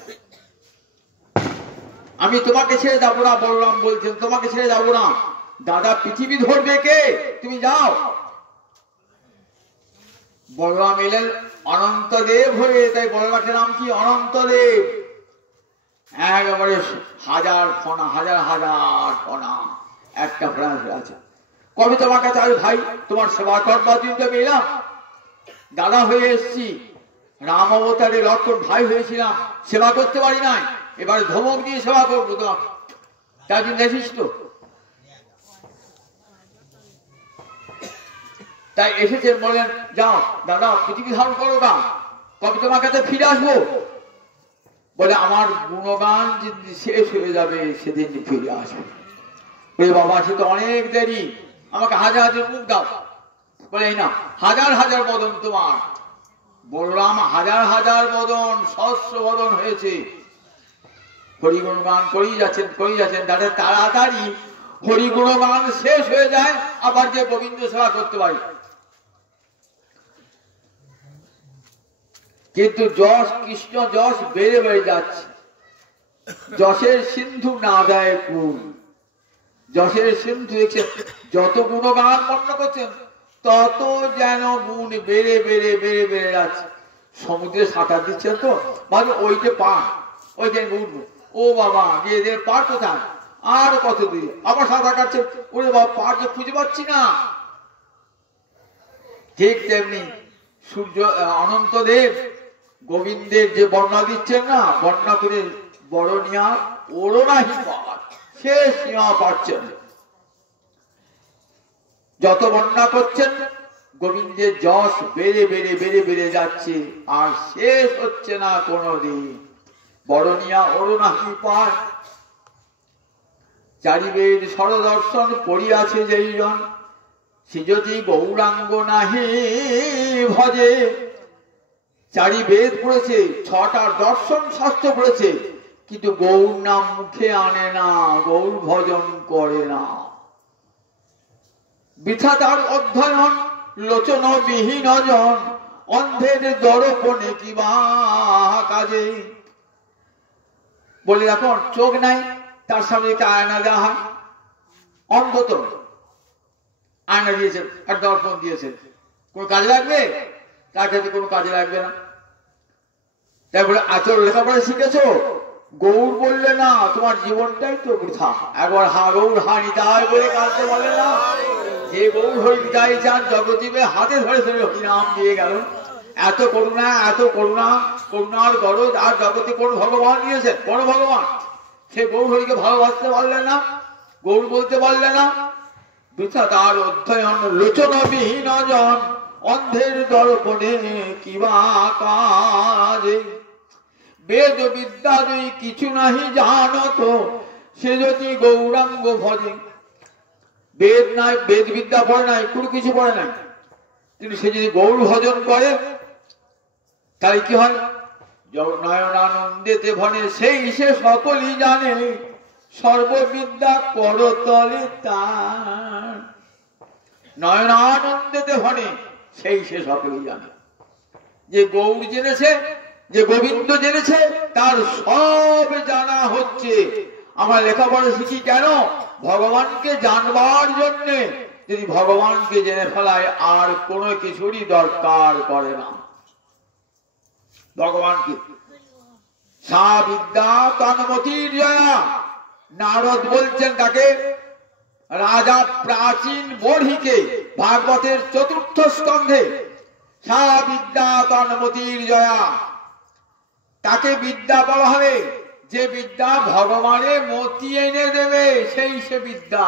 আমি তোমাকে ছেড়ে যাবো না, বলরাম বলছেন তোমাকে ছেড়ে যাবো না। দাদা পৃথিবী ধরবে কে? তুমি যাও। বলরাম এলেন অনন্তদেব হয়ে, তাই বলরামের নাম কি? অনন্তদেব। একেবারে হাজার ফোনা, হাজার হাজার ফোনা একটা ফোনায় ধরে আছে। কবে তোমার কাছে আজ ভাই তোমার সেবা করবার দিন তো এলাম, দাদা হয়ে এসছি। রাম অবতারে লক্ষণ ভাই হয়েছিলাম, সেবা করতে পারি নাই, এবারে ধমক দিয়ে সেবা করবো তোমাকে। তার জন্য এসেছিস তো, তাই এসেছেন। বলেন যাও দাদা পৃথিবী ধারণ করো গা, কবে তোমার কাছে ফিরে আসবো? বলে আমার গুণগান যদি শেষ হয়ে যাবে সেদিন ফিরে আসবো। বলে বাবা সে তো অনেক দেরি, আমাকে হাজার হাজার মুখ দাও। বলে এই না, হাজার হাজার বদন তোমার। বলরাম হাজার হাজার বদন, সহস্র বদন হয়েছে। হরিগুণ গান করেই যাচ্ছেন, করেই যাচ্ছেন। তাদের তাড়াতাড়ি হরিগুণ গান শেষ হয়ে যায়, আবার যে গোবিন্দ সেবা করতে পারি। কিন্তু যশ, কৃষ্ণ যশ বেড়ে বেড়ে যাচ্ছে। যশের সিন্ধু না দেয় কুল। যশের সিন্ধু দেখছেন, যত গুণগান বর্ণ করছেন তত যেন গুণ বেড়ে বেড়ে বেড়ে বেড়ে যাচ্ছে। সমুদ্রে সাঁতার দিচ্ছেন তো, মানে ওইটা পা, ওইখানে উঠবো, ও বাবা গিয়ে পার কোথায়, আর কত দূরে, আবার সাঁতার কাটছে, ওরে বাবা পার যে খুঁজে পাচ্ছি না। ঠিক তেমনি সূর্য অনন্তদেব গোবিন্দের যে বর্ণনা দিচ্ছেন না, বর্ণনা করে বরণিয়া ওরও নাহি পার, শেষ সীমা পাচ্ছেন। যত বর্ণনা করছেন গোবিন্দের যশ বেড়ে বেড়ে বেড়ে বেড়ে যাচ্ছে, আর শেষ হচ্ছে না কোনদিন। বরণিয়া ওরও নাহি পার। চারিবেদ সরদর্শন পড়িয়াছে যেই জন, সে যদি গৌরাঙ্গ নাহি ভজে। চারি বেদ পড়েছে, 6টা দর্শন শাস্ত্র পড়েছে, কিন্তু গৌর নাম মুখে আনে না, গৌর ভজন করে না। বৃথা তার অধ্যয়ন, লোচন বিহীন জন, অন্ধের দর্পণে কিবা কাজে। বলে এখন চোখ নাই, তার সামনে একটা আয়না দেওয়া হয়, অন্ধ তো, আয়না দিয়েছেন আর দর্পণ দিয়েছেন, কোন কাজে লাগবে? তার কাছে কোনো কাজে লাগবে না। তারপরে আচর লেখাপড়া শিখেছো, গৌর বললে না, তোমার জীবনটাই তো বৃথা। একবার হা গৌর হা নিতাই বলে কাঁদতে বলে না, যে গৌর হরি নিতাই চান জগজীবে হাতে ধরে ধরে হরিনাম দিয়ে গেল। এত করুণা, এত করুণা, করুণার গরজ আর জগতে কোন ভগবান দিয়েছেন? কোন ভগবান? সে গৌর হরিকে ভালোবাসতে পারলে না, গৌর বলতে পারলে না। বৃথা তার অধ্যয়ন, লোচন বিহীন জন, অন্ধের দর্পণে কিবা কাজে। বেদ বিদ্যা যদি কিছু নাহি জানত, সে যদি গৌরাঙ্গ ভজে। বেদ নাই, বেদ বিদ্যা পড়ে নাই, কোনো কিছু পড়ে নাই, কিন্তু সে যদি গৌর ভজন করে তাই কি হয়? নয়নানন্দেতে ভনে সেই সে সকলই জানে, সর্ববিদ্যা করতলে তার। নয়নানন্দেতে ভনে, সেই সে সকলেই জানে। যে গৌর জেনেছে, যে গোবিন্দ জেনেছে, তার সব জানা হচ্ছে। আমরা লেখাপড়া শিখি কেন? ভগবানকে জানবার জন্যে। যদি ভগবানকে জেনে ফেলায় আর কোনো কিছুরই দরকার করে না। ভগবানকে সা বিদ্যা তন্মতির জয়া। নারদ বলছেন তাকে, রাজা প্রাচীন বর্হিকে, ভাগবতের ৪র্থ স্কন্ধে, সা বিদ্যা তন্মতির জয়া। তাকে বিদ্যা বলা হবে যে বিদ্যা ভগবানের মতি এনে দেবে, সেই সে বিদ্যা।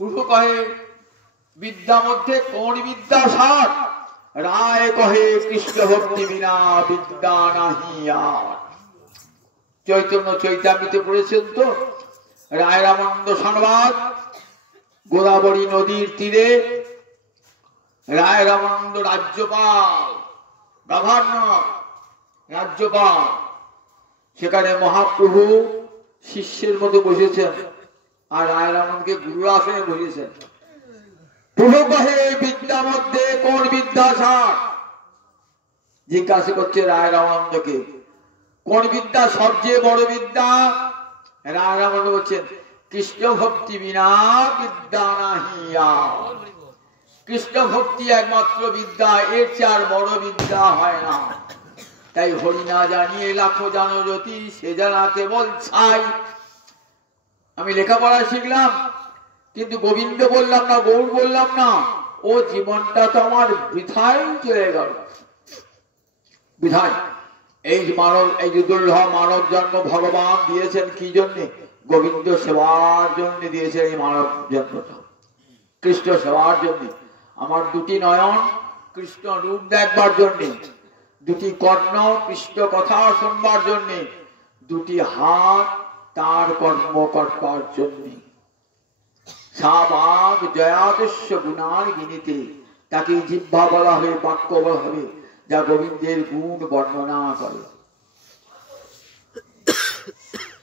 পুরো কহে বিদ্যা মধ্যে কোন বিদ্যা সার? রায় কহে কৃষ্ণ ভক্তি বিনা বিদ্যা নাহি আর। চৈতন্য চৈতামৃতে পড়েছেন তো, রায় রামানন্দ সংবাদ, গোদাবরী নদীর তীরে রায় রামানন্দ রাজ্যপাল, গভর্নর, রাজ্যপাল। সেখানে মহাপ্রভু শিষ্যের মতো বসেছেন আর রায় রামানন্দকে গুরুর আসনে বসেছেন। প্রভু কহে বিদ্যা মধ্যে কোন বিদ্যা সার? জিজ্ঞাসা করছে রায় রামানন্দকে, কোন বিদ্যা সবচেয়ে বড় বিদ্যা? রায় রামানন্দ বলছেন, কৃষ্ণ ভক্তি বিনা বিদ্যা নাহি আর। কৃষ্ণ ভক্তি একমাত্র বিদ্যা, এর চেয়ে আর বড় বিদ্যা হয় না। তাই হরি না জানিয়ে লাখো জানো জ্যোতি, সে জানা কেবল ছাই। আমি লেখাপড়া শিখলাম কিন্তু গোবিন্দ বললাম না, গৌর বললাম না, ও জীবনটা তো আমার বৃথায় চলে গেল। বৃথায়। এই মানব, এই যে দুর্লভ মানব জন্ম ভগবান দিয়েছেন কি জন্যে? গোবিন্দ সেবার জন্য দিয়েছেন এই মানব জন্মটা, কৃষ্ণ সেবার জন্য। আমার দুটি নয়ন কৃষ্ণ রূপ দেখবার জন্যে, দুটি কর্ণ কৃষ্ণ কথা শুনবার জন্যে, দুটি হাত তার কর্ম করবার জন্যে। সাবাগ জয়াদস্য গুণার গিনিতে, তাকে জিহ্বা বলা হবে, বাক্য বলা হবে, যা গোবিন্দের গুণ বর্ণনা করে।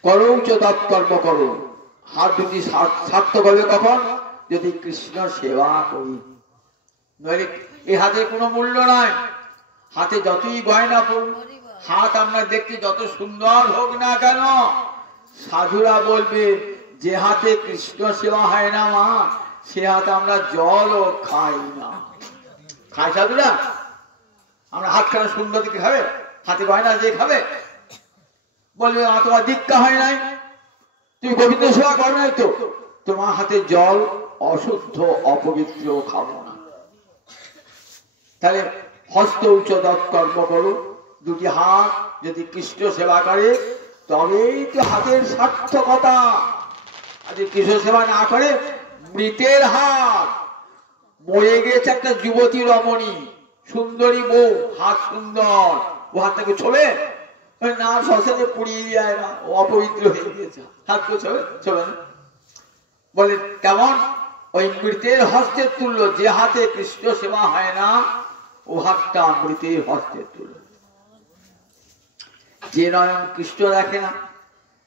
করৌচ তৎকর্ম করো। হাত দুটি সার্থক হবে কখন? যদি কৃষ্ণ সেবা করি। নইলে এই হাতে কোনো মূল্য নাই। হাতে যতই গয়না পড়ুন, হাত আমরা দেখতে যত সুন্দর হোক না কেন, সাধুরা বলবে যে হাতে কৃষ্ণ সেবা হয় না মা, সে হাতে আমরা জলও খাই না। খাই সাধুরা? আমরা হাত খানা সুন্দর দিকে খাবে, হাতে গয়না দিয়ে খাবে? বলবে মা তোমার দীক্ষা হয় নাই, তুমি গোবিন্দ সেবা করো নাই তো, তোমার হাতে জল অশুদ্ধ অপবিত্র খাবো না। তাহলে হস্ত উচ্চ তৎকর্ম করো। দুটি হাত যদি কৃষ্ণ সেবা করে তবেই তো হাতের সার্থকতা। আর যদি কৃষ্ণ সেবা না করে, মৃতের হাত। মরে গেছে একটা যুবতী রমণী, সুন্দরী বউ, হাত সুন্দর, ও হাতটাকে ছোবে না? শ্মশানে পুড়িয়ে যায় না? অপবিত্র হয়ে গিয়েছে, হাত তো ছোবে না। বলে তেমন ওই মৃতের হস্তের তুল্য। যে হাতে কৃষ্ণ সেবা হয় না, ও হাতটা মৃতের হস্তের তুল্য। যে নয়ন কৃষ্ণ দেখে না,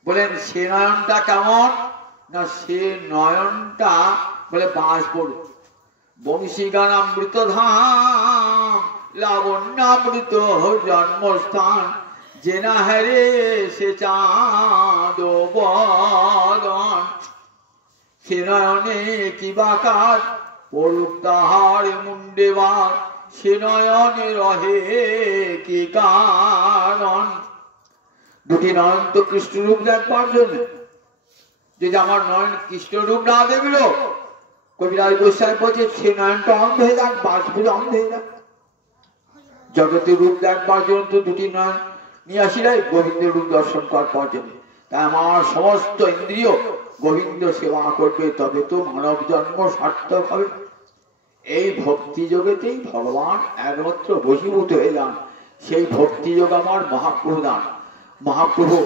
বলেন সে নয়নটা কেমন? না, সে নয়নটা বলে বাঁশবড়। বংশী গানামৃত ধাম, লাবণ্যামৃত জন্মস্থান, যে না হারে সে চাঁদ বদন। সে নয়নে কি বাকার পড়ুক তাহার মুন্ডে বাদ, সে নয়নে রহে কি কারণ। দুটি নয়ন তো কৃষ্ণ রূপ দেখবার জন্য। যদি আমার নয়ন কৃষ্ণ রূপ না দেখলো, কবিরাজ গোস্বামী বলছে সে নয়নটা অন্ধ হয়ে যাক, বাসগুলো অন্ধ হয়ে যাক। জগতের রূপ দেখবার জন্য তো দুটি নয়ন নিয়ে আসিলাই, গোবিন্দের রূপ দর্শন করবার জন্য। তাই আমার সমস্ত ইন্দ্রিয় গোবিন্দ সেবা করবে, তবে তো মানব জন্ম সার্থক হবে। এই ভক্তি যোগেতেই ভগবান একমাত্র বশীভূত হয়ে যান। সেই ভক্তি যোগ আমার মহাপ্রভু দান। মহাপ্রভু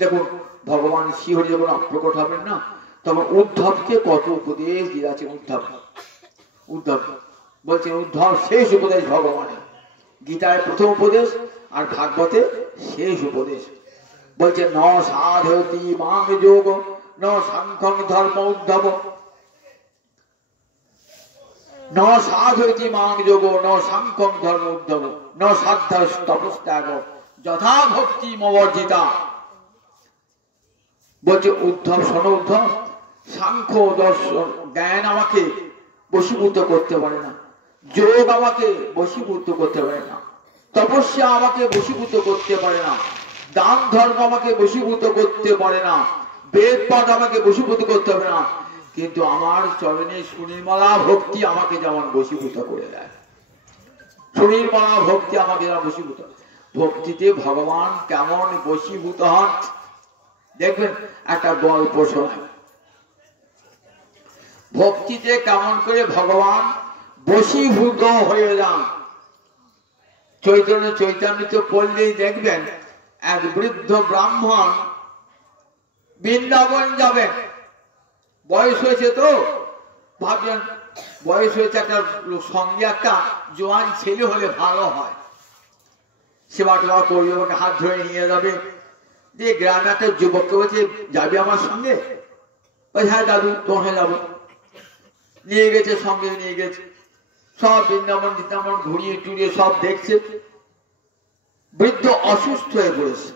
দেখুন, ভগবান শ্রীহরি যখন প্রকট হবেন না, তখন উদ্ধবকে কত উপদেশ দিয়েছে। উদ্ধব বলছেন, উদ্ধব শেষ উপদেশ ভগবানের। গীতায় প্রথম উপদেশ আর ভাগবতে শেষ উপদেশ। বলছে ন সাধয়তি মাং যোগ ন সাংখ্যং ধর্ম উদ্ধব। ন সাধয়তি মাং যোগ ন সাংখ্যং ধর্ম উদ্ধব ন সাধ্য তপস্ত্যাগ যথা ভক্তি মবর্জিতা। বলছে উদ্ধব, শোনো উদ্ধব, সাংখ্য দর্শন জ্ঞান আমাকে বশীভূত করতে পারে না, যোগ আমাকে বশীভূত করতে পারে না, তপস্যা আমাকে বশীভূত করতে পারে না, দান ধর্ম আমাকে বশীভূত করতে পারে না, বেদ পাঠ আমাকে বশীভূত করতে পারে না, কিন্তু আমার চরণে সুনির্মলা ভক্তি আমাকে যেমন বশীভূত করে দেয়। সুনির্মলা ভক্তি আমাকে যেমন বশীভূত। ভক্তিতে ভগবান কেমন বশীভূত হন দেখবেন, একটা গল্প শোনায়। ভক্তিতে কেমন করে ভগবান বশীভূত হয়ে যান। চৈতন্য চৈতন্য পড়লেই দেখবেন এক বৃদ্ধ ব্রাহ্মণ বৃন্দাবন যাবেন, বয়স হয়েছে তো, ভাবছেন বয়স হয়েছে, একটা সঙ্গে একটা জোয়ান ছেলে হলে ভালো হয়, সেবা টেবা করবে, ওকে হাত ধরে নিয়ে যাবে। যে গ্রামে একটা যুবককে বলছে যাবে আমার সঙ্গে, হ্যাঁ দাদু তোমার সঙ্গে যাবো। নিয়ে গেছে, সঙ্গে নিয়ে গেছে, সব বৃন্দাবন বৃন্দাবন ঘুরিয়ে টুরিয়ে সব দেখছে। বৃদ্ধ অসুস্থ হয়ে পড়েছে।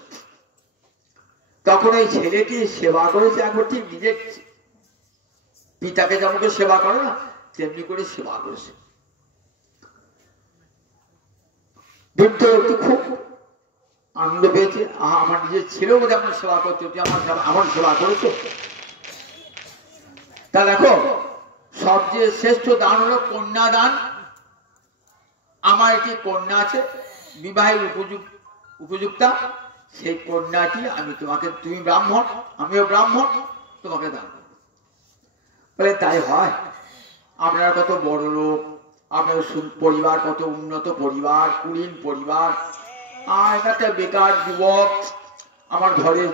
তখন ওই ছেলেটি সেবা করেছে, একবার ঠিক নিজের পিতাকে যেমন সেবা করে না তেমনি করে সেবা করেছে। বৃদ্ধ একটু খুব আনন্দ পেয়েছে, আমার নিজের ছেলেও বোধ আমার সেবা করছে, আমার সেবা করেছে। তা দেখো, সবচেয়ে শ্রেষ্ঠ দান হলো কন্যাদান। আমার একটি কন্যা আছে, বিবাহের উপযুক্তা, সেই কন্যাটি আমি তোমাকে, তুমি ব্রাহ্মণ আমিও ব্রাহ্মণ, তোমাকে দান করব। বলে তাই হয়? আপনারা কত বড় লোক, আপনার পরিবার কত উন্নত পরিবার, কুলীন পরিবার, আর একটা বেকার যুবক, আমার ঘরে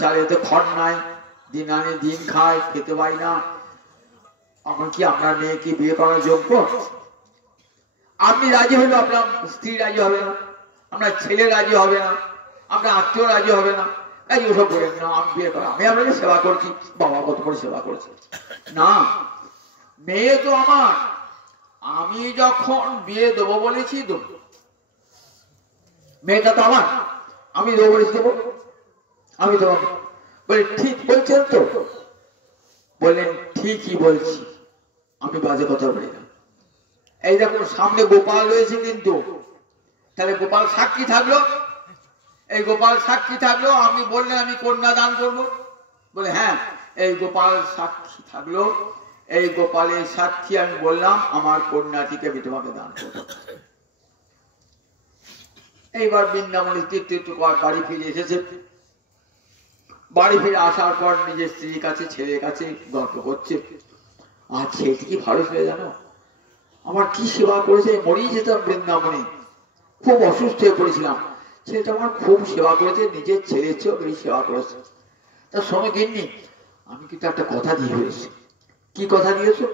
চালেতে খড় নাই, দিন আনে দিন খায়, খেতে পাই না, আমার কি আপনার মেয়েকে বিয়ে করার যোগ্য? আপনি রাজি হলে আপনার স্ত্রী রাজি হবে না, আপনার ছেলে রাজি হবে না, আপনার আত্মীয় রাজি হবে না, এই ওসব বলেন না, আমি বিয়ে করা, আমি আপনাকে সেবা করছি, বাবা কত করে সেবা করছে না, মেয়ে তো আমার, আমি যখন বিয়ে দেবো বলেছি দেবো, মেয়েটা তো আমার, আমি দেবো বলেছি দেবো, আমি দেবো। বলে ঠিক বলছেন তো? বললেন ঠিকই বলছি, আমি বাজে কথা বলি না। এই দেখুন সামনে গোপাল রয়েছে, কিন্তু তাহলে গোপাল সাক্ষী থাকলো, এই গোপাল সাক্ষী থাকলো, আমি বললেন আমি কন্যা দান করবো, বলে হ্যাঁ এই গোপাল সাক্ষী থাকলো, এই গোপালের সাক্ষী আমি বললাম আমার কন্যাটিকে আমি তোমাকে দান করবো। এইবার বৃন্দাবনে তীর্থ বাড়ি ফিরে এসেছে। বাড়ি ফিরে আসার পর নিজের স্ত্রীর কাছে ছেলের কাছে গল্প করছে, আর ছেলেটি কি ভালো ছেলে জানো, আমার কি সেবা করেছে, মরেই যেতাম বৃন্দাবনে, খুব অসুস্থ হয়ে পড়েছিলাম, ছেলেটা আমার খুব সেবা করেছে, নিজের ছেলের চেয়েও বেশি সেবা করেছে। তার সঙ্গে গিন্নি আমি কিন্তু একটা কথা দিয়ে ফেলেছি। কি কথা দিয়েছো?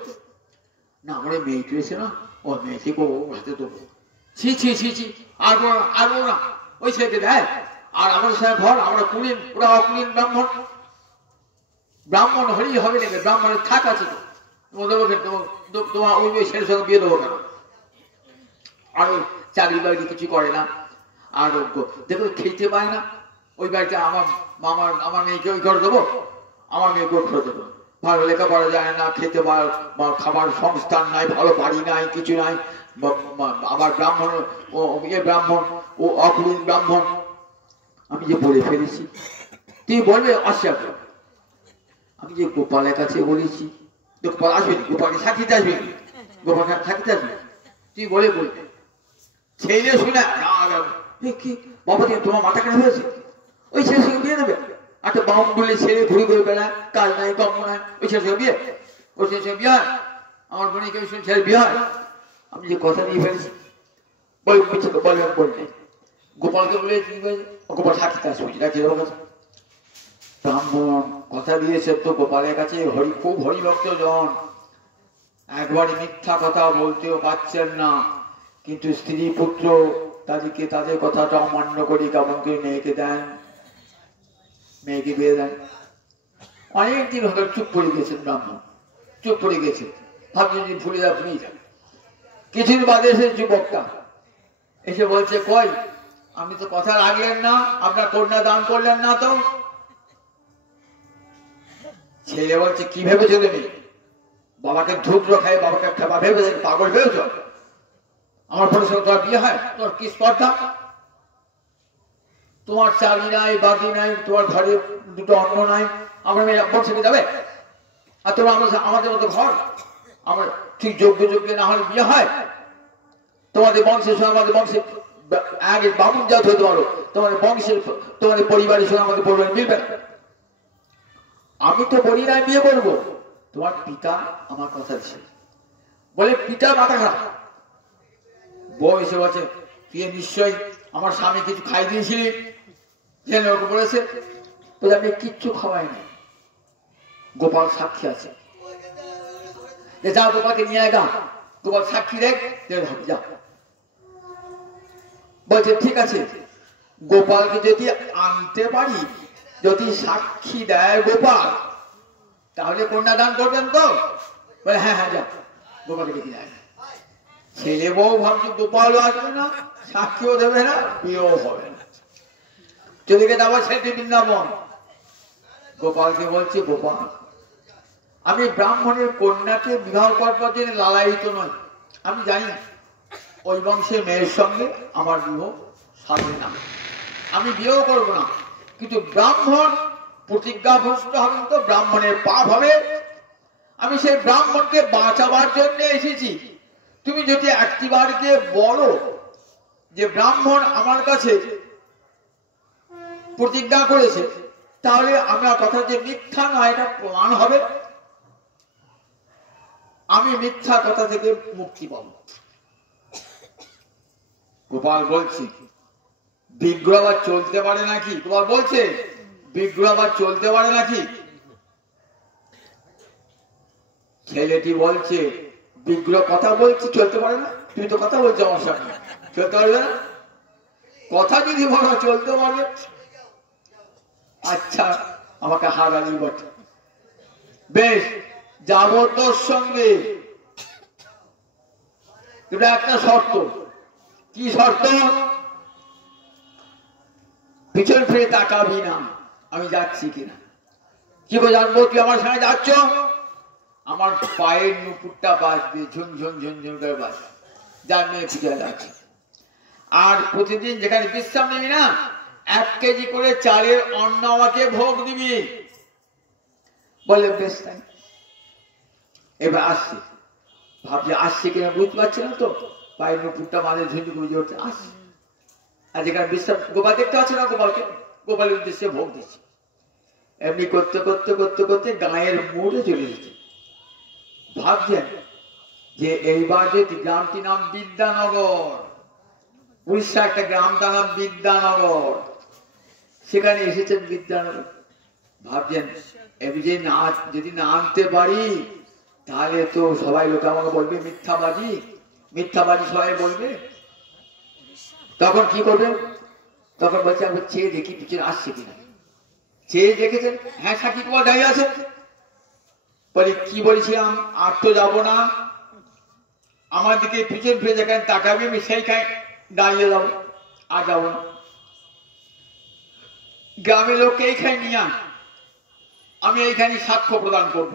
না আমার মেয়েটি এসে না, ও মেয়েকে হাতে দেবো। ছি ছি ছি ছি, আর না, ওই ছেলেকে দেয়, আর আমাদের সঙ্গে ঘর, আমরা কুলীন, ওরা অকুলীন ব্রাহ্মণ, ব্রাহ্মণ হলেই হবে নাকি, ব্রাহ্মণের থাক আছে তো, তোমার ওই ছেলের সঙ্গে বিয়ে দেবো কেন? আর ওই চাকরি বাড়ি কিছু করে না, আর দেখো খেতে পায় না, ওই বাড়িতে আমার মেয়েকে ওই ঘরে দেবো, আমার মেয়েকে ওই ঘরে দেবো, ভালো লেখাপড়া যায় না, খেতে খাবার সংস্থান নাই, ভালো বাড়ি নাই, কিছু নাই, আবার ব্রাহ্মণ, ও ব্রাহ্মণ, ও অকুলীন ব্রাহ্মণ। আমি যে বলে ফেলেছি, তুই বলবে অস্বীকার, আমি যে গোপালের কাছে বলেছি, গোপাল আসবে, গোপালকে সাক্ষীতে আসবে, গোপাল সাক্ষীতে আসবে, তুই বলে বলবে। ছেলে শুনে কি বাবা তোমার মাথা কেন হয়েছে, ওই ছেলের সঙ্গে বিয়ে দেবে? একটা বাম বলে ছেলে ঘুরে ঘুরে বেড়ায়, কাজ নাই কম নাই, ওই ছেলের সঙ্গে বিয়ে, ওই ছেলের সঙ্গে বিয়ে হয়? আমার বোনের কেউ ছেলে বিয়ে হয়? আমি যে কথা নিয়ে ফেলেছি, বলবে গোপালকে বলে গোপাল সাক্ষীতে আসবে, রাখি দেবো কাছে। ব্রাহ্মণ কথা দিয়েছে তো গোপালের কাছে, খুব হরিভক্ত জন, একবারই মিথ্যা কথা বলতেও পারছেন না, কিন্তু স্ত্রী পুত্র তাদেরকে তাদের কথাটা অমান্য করে কেমন করে মেয়েকে দেন, বিয়ে দেন। অনেকদিন হলো চুপ পড়ে গেছেন ব্রাহ্মণ, চুপ পড়ে গেছে। ভাবছি যদি ভুলে যা ভুলে যাবে। কিছুদিন বাদে এসে যুবকটা এসে বলছে, কই আপনি তো কথা রাখলেন না, আপনার কন্যা দান করলেন না তো। ছেলে বলছে, কি ভেবেছো তুমি? বাবাকে ধূত্র খাই, বাবাকে খাবা ভেবেছে? পাগল ভেবেছ? আমার পরে সঙ্গে তোমার বিয়ে হয়? তোমার কি স্পর্ধা? তোমার চাকরি নাই, বাড়ি নাই, তোমার ঘরে দুটো অন্ন নাই, আমার মেয়ে বসে যাবে? আর তোমার আমাদের মতো ঘর, আমার ঠিক যোগ্য যোগ্য না হলে বিয়ে হয়? তোমাদের বংশের সঙ্গে আমাদের বংশে আগে বামুন জাত হতে পারো, তোমাদের বংশের তোমাদের পরিবারের সঙ্গে আমাদের পরিবার মিলবে না। আমি তো বলি নাই বিয়ে করবো, তোমার পিতা আমার কথা ছিল বলে পিতা মাথা খারাপ। বউ এসে বলছে, তুই নিশ্চয়ই আমার স্বামী কিছু খাই দিয়েছিলি, জেনে ওকে বলেছে। বলে আমি কিচ্ছু খাওয়াইনি। গোপাল সাক্ষী আছে, যে যা গোপালকে নিয়ে আয়, গোপাল সাক্ষী দেখ, যা। বলছে ঠিক আছে, গোপালকে যদি আনতে পারি, যদি সাক্ষী দেয় গোপাল, তাহলে কন্যা দান করবেন তো? বলে হ্যাঁ হ্যাঁ, যা গোপালকে ডেকে যায়। ছেলে বউ ভাবছি গোপালও আসবে না, সাক্ষীও দেবে না, বিয়েও হবে না। চলে গেছে আবার ছেলে বৃন্দাবন। গোপালকে বলছে, গোপাল আমি ব্রাহ্মণের কন্যাকে বিবাহ করবার জন্য লালায়িত নয়। আমি জানি ওই বংশের মেয়ের সঙ্গে আমার বিবাহ সাধে না, আমি বিয়েও করবো না। কিন্তু ব্রাহ্মণ প্রতিজ্ঞাভ্রষ্ট হবেন তো ব্রাহ্মণের পাপ হবে। আমি সেই ব্রাহ্মণকে বাঁচাবার জন্য এসেছি। তুমি যদি একটিবার গিয়ে বলো যে ব্রাহ্মণ আমার কাছে প্রতিজ্ঞা করেছে, তাহলে আমার কথা যে মিথ্যা নয় এটা প্রমাণ হবে, আমি মিথ্যা কথা থেকে মুক্তি পাব। গোপাল বলছি, বিগ্রহ আবার চলতে পারে নাকি? গোপাল বলছে, বিগ্রহ আবার চলতে পারে নাকি? ছেলেটি বলছে, বিগ্রহ কথা বলছি, চলতে পারে না? তুমি তো কথা বলছো আমার সামনে, চলতে পারবে না? কথা যদি বলো চলতে পারবে, আচ্ছা আমাকে হারালি বটে, বেশ যাব তোর সঙ্গে। এটা একটা শর্ত। কি শর্ত? পিছন ফিরে তাকাবি না, আমি যাচ্ছি কিনা। কি করে জানবো তুই আমার সঙ্গে যাচ্ছ? আমার পায়ের নুপুরটা বাজবে, ঝুনঝুন ঝুনঝুন করে বাজবে, যার মেয়ে পিছনে যাচ্ছে। আর প্রতিদিন যেখানে বিশ্রাম নিবি না, 1 কেজি করে চালের অন্ন আমাকে ভোগ দিবি। বললে বেশ তাই। এবার আসছি, ভাবছি আসছে কিনা বুঝতে পারছি না তো, পায়ের নুপুরটা মাঝে ঝুনঝুন করে উঠছে, আসছে। আর যেখানে বিশ্রাম, গোপাল দেখতে পাচ্ছে না, গোপালকে গোপালের উদ্দেশ্যে ভোগ দিচ্ছে। এমনি করতে করতে করতে করতে গায়ের মোড়ে চলে যেতে ভাবছেন যে এইবার যে গ্রামটির নাম বিদ্যানগর, উড়িষ্যা একটা গ্রাম, তার নাম বিদ্যানগর, সেখানে এসেছেন বিদ্যানগর। ভাবছেন যদি না আনতে পারি, তাহলে তো সবাই লোক আমাকে বলবে মিথ্যাবাদী, মিথ্যাবাদী সবাই বলবে। তখন কি করবেন? তখন বলছে আমি চেয়ে দেখি পিছনে আসছে কিনা। চেয়ে দেখেছেন, হ্যাঁ সাক্ষী তোমার দাঁড়িয়ে আছে। বলে কি বলেছিলাম, আর তো যাবো না, আমার দিকে পিছন ফিরে যেখানে তাকাবি আমি সেইখানে দাঁড়িয়ে যাবো, আর যাবো না। গ্রামের লোককে এইখানে নিয়ে আমি এইখানে সাক্ষ্য প্রদান করব।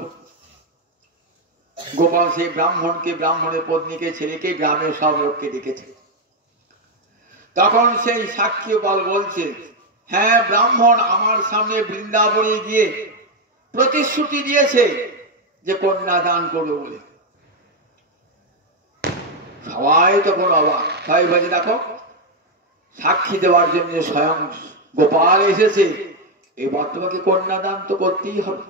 গোপাল সেই ব্রাহ্মণকে, ব্রাহ্মণের পত্নীকে, ছেলেকে, গ্রামের সব লোককে ডেকেছে। তখন সেই সাক্ষী গোপাল বলছে, হ্যাঁ ব্রাহ্মণ আমার সামনে বৃন্দাবনে গিয়ে প্রতিশ্রুতি দিয়েছে যে কন্যা দান করবে বলে। সবাই তখন অবাক, সবাই বলছে দেখো সাক্ষী দেওয়ার জন্য স্বয়ং গোপাল এসেছে, এবার তোমাকে কন্যা দান তো করতেই হবে।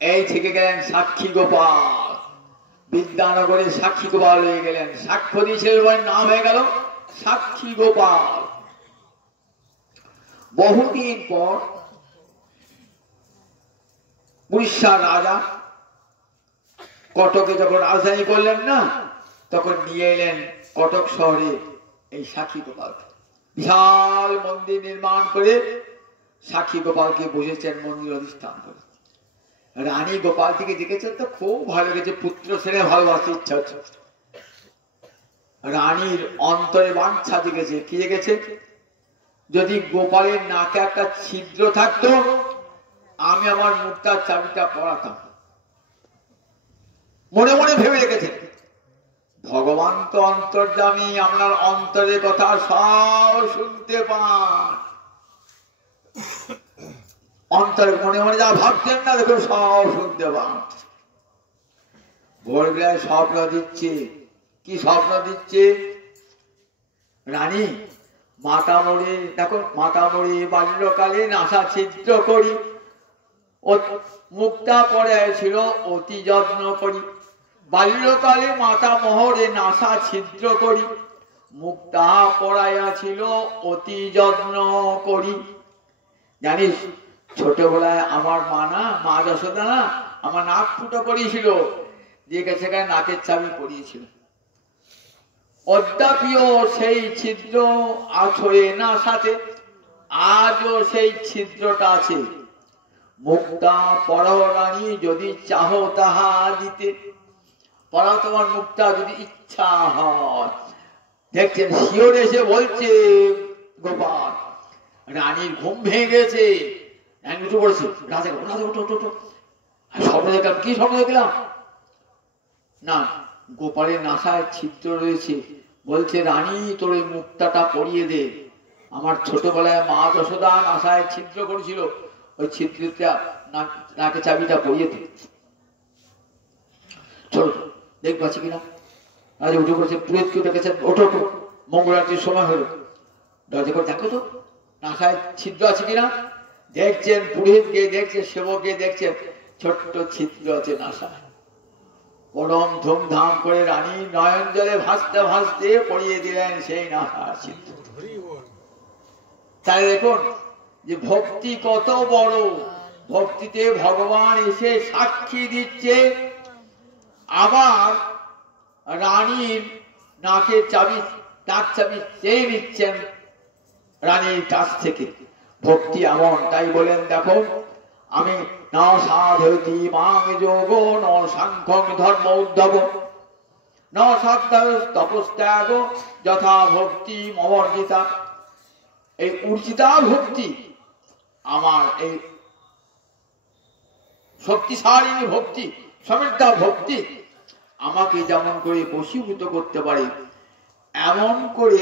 এই থেকে গেলেন সাক্ষী গোপাল, বিদ্যানগরে সাক্ষী গোপাল হয়ে গেলেন। সাক্ষ্য দিয়েছে, নাম হয়ে গেল সাক্ষী গোপাল। বহুদিন পর উড়িষ্যার রাজা কটকে যখন রাজধানী করলেন না, তখন নিয়ে এলেন কটক শহরে এই সাক্ষী গোপাল। বিশাল মন্দির নির্মাণ করে সাক্ষী গোপালকে বসেছেন মন্দির অধিষ্ঠান করে। রানী গোপাল থেকে দেখেছেন তো খুব ভালো লেগেছে, পুত্র ছেলে ভালোবাসতে ইচ্ছা হচ্ছে। রানীর অন্তরে বাঞ্ছা জেগেছে, কি জেগেছে? যদি গোপালের নাকে একটা ছিদ্র থাকতো, আমি আমার মুক্তার চাবিটা পড়াতাম। মনে মনে ভেবে রেখেছে, ভগবান তো অন্তর্যামী, আপনার অন্তরের কথা সব শুনতে পান। অন্তরে মনে মনে যা ভাবছেন না, দেখুন সব শুনতে পান। ভোরবেলায় স্বপ্ন দিচ্ছে। কি স্বপ্ন দিচ্ছে? রানী মাতামরি, দেখো মাতামরি বাল্যকালে নাসা ছিদ্র করি, মুক্তা পড়াইছিল অতি যত্ন করি। বাল্যকালে মাতা মোহরে নাসা ছিদ্র করি, মুক্তা পড়াইয়াছিল অতি যত্ন করি। জানিস ছোটবেলায় আমার মা যশোদা না আমার নাক ফুটো করিয়েছিল, দিয়ে সেখানে নাকের চাবি পরিয়েছিল। অদ্যাপিও সেই ছিদ্র আছড়ে না সাথে, আজও সেই ছিদ্রটা আছে। মুক্তা পড়াও রানী যদি চাহো তাহা দিতে, পড়াও তোমার মুক্তা যদি ইচ্ছা হয়। দেখছেন শিওর এসে বলছে গোপাল, রানীর ঘুম ভেঙে গেছে। উঠে পড়েছে, রাজা ওঠো। স্বপ্ন দেখলাম। কি স্বপ্ন দেখলাম? না, গোপালের নাসায় ছিদ্র রয়েছে। বলছে রানী তোর এই মুক্তাটা পরিয়ে দে। আমার ছোটবেলায় মা যশোদা নাসায় ছিদ্র করেছিল, ওই ছিদ্রটা নাকে চাবিটা পরিয়ে দে। চলো দেখবো আছে কিনা। রাজা উঠে পড়েছে, পুরোহিতকে ডেকেছেন, ওঠো মঙ্গলারতির সময় হলো। দরজা করে দেখো তো নাসায় ছিদ্র আছে কিনা। দেখছেন পুরোহিত গিয়ে দেখছে, সেবক গিয়ে দেখছেন ছোট্ট ছিদ্র আছে নাসায়। পরম ধুমধাম করে রানী নয়ন জলে ভাসতে ভাসতে পড়িয়ে দিলেন সেই নাসা ছিদ্র। তাই দেখুন যে ভক্তি কত বড়। ভক্তিতে ভগবান এসে সাক্ষী দিচ্ছে। আবার রানীর নাকের চাবি, নাক চাবি চেয়ে নিচ্ছেন রানীর কাছ থেকে। ভক্তি এমন। তাই বলেন দেখো, আমি না সাধয়তি মাং যোগ ন সাংখ্যং ধর্ম উদ্ধব ন তপস্ত্যাগ যথা ভক্তি মবর্জিতা। এই উর্জিতা ভক্তি, আমার এই শক্তিশালী ভক্তি, সমৃদ্ধা ভক্তি আমাকে যেমন করে বশীভূত করতে পারে, এমন করে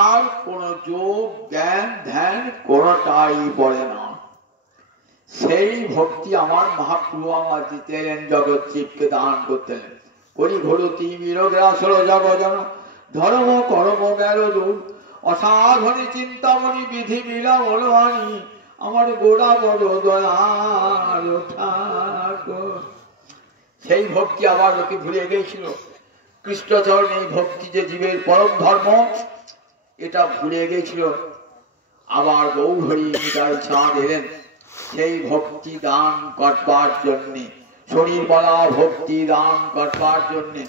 আর কোন যোগ জ্ঞান ধ্যান কোনটাই পড়ে না। সেই ভক্তি আমার মহাপ্রভু আমার দিতে এলেন, জগৎ জীবকে দান করতেন। করি ঘোরতি বিরোগ্রাসর জগজন ধর্ম কর্ম গেল দূর, অসাধনী চিন্তামণি বিধি মিলা বলবানি, আমার গোড়া বড় দয়ার ঠাকুর। সেই ভক্তি আবার লোকে ভুলে গিয়েছিল। কৃষ্ণচরণ এই ভক্তি যে জীবের পরম ধর্ম, এটা ভুলে গিয়েছিল। আবার গৌহরি নিতাই চাঁদ এলেন সেই ভক্তি দান করবার জন্যে, শরীর বলা ভক্তি দান করবার জন্যে